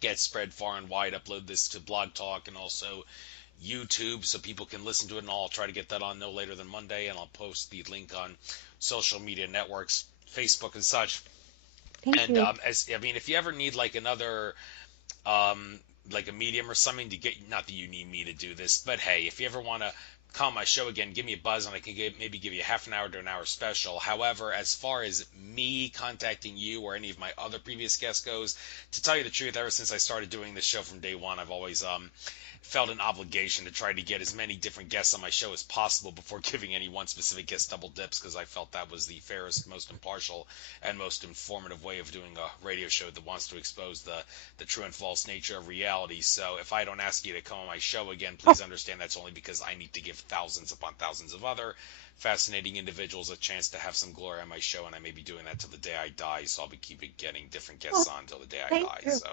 gets spread far and wide. Upload this to Blog Talk and also YouTube so people can listen to it, and I'll try to get that on no later than Monday, and I'll post the link on social media networks, Facebook and such. thank And you. if you ever need like another like a medium or something to get, not that you need me to do this, but hey, if you ever want to come on my show again, give me a buzz and I can maybe give you a half an hour to an hour special. However, as far as me contacting you or any of my other previous guests goes, to tell you the truth, ever since I started doing this show from day one, I've always felt an obligation to try to get as many different guests on my show as possible before giving any one specific guest double dips, because I felt that was the fairest, most impartial, and most informative way of doing a radio show that wants to expose the true and false nature of reality. So if I don't ask you to come on my show again, please understand that's only because I need to give thousands upon thousands of other fascinating individuals a chance to have some glory on my show, and I may be doing that till the day I die, so I'll be getting different guests on till the day I Thank die. you. So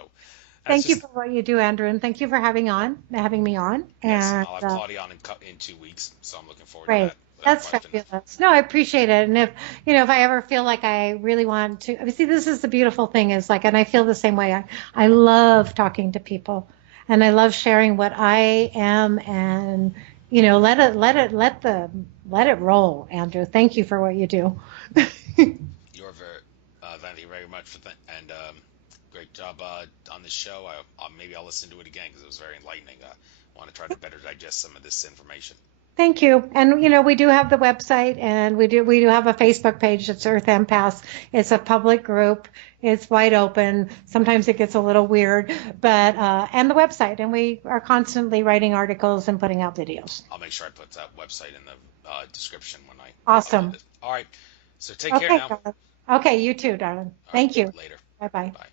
Thank you for what you do, Andrew, and thank you for having me on. yes, And and I'll have Claudia on in 2 weeks, so I'm looking forward to great. that. That's fabulous. No, I appreciate it. And if I ever feel like I really want to, see, this is the beautiful thing is like, and I feel the same way. I love talking to people, and I love sharing what I am, and let it roll. Andrew, thank you for what you do. You're very, thank you very much for that, and great job on this show. Maybe I'll listen to it again because it was very enlightening. I want to try to better digest some of this information. Thank you. And we do have the website, and we do have a Facebook page. It's Earth Empaths. It's a public group. It's wide open. Sometimes it gets a little weird, but and the website, and we are constantly writing articles and putting out videos. I'll make sure I put that website in the description when I Awesome. upload it. All right. So take care now. Darling. Okay, you too, darling. Thank you. Later. Bye-bye. Bye.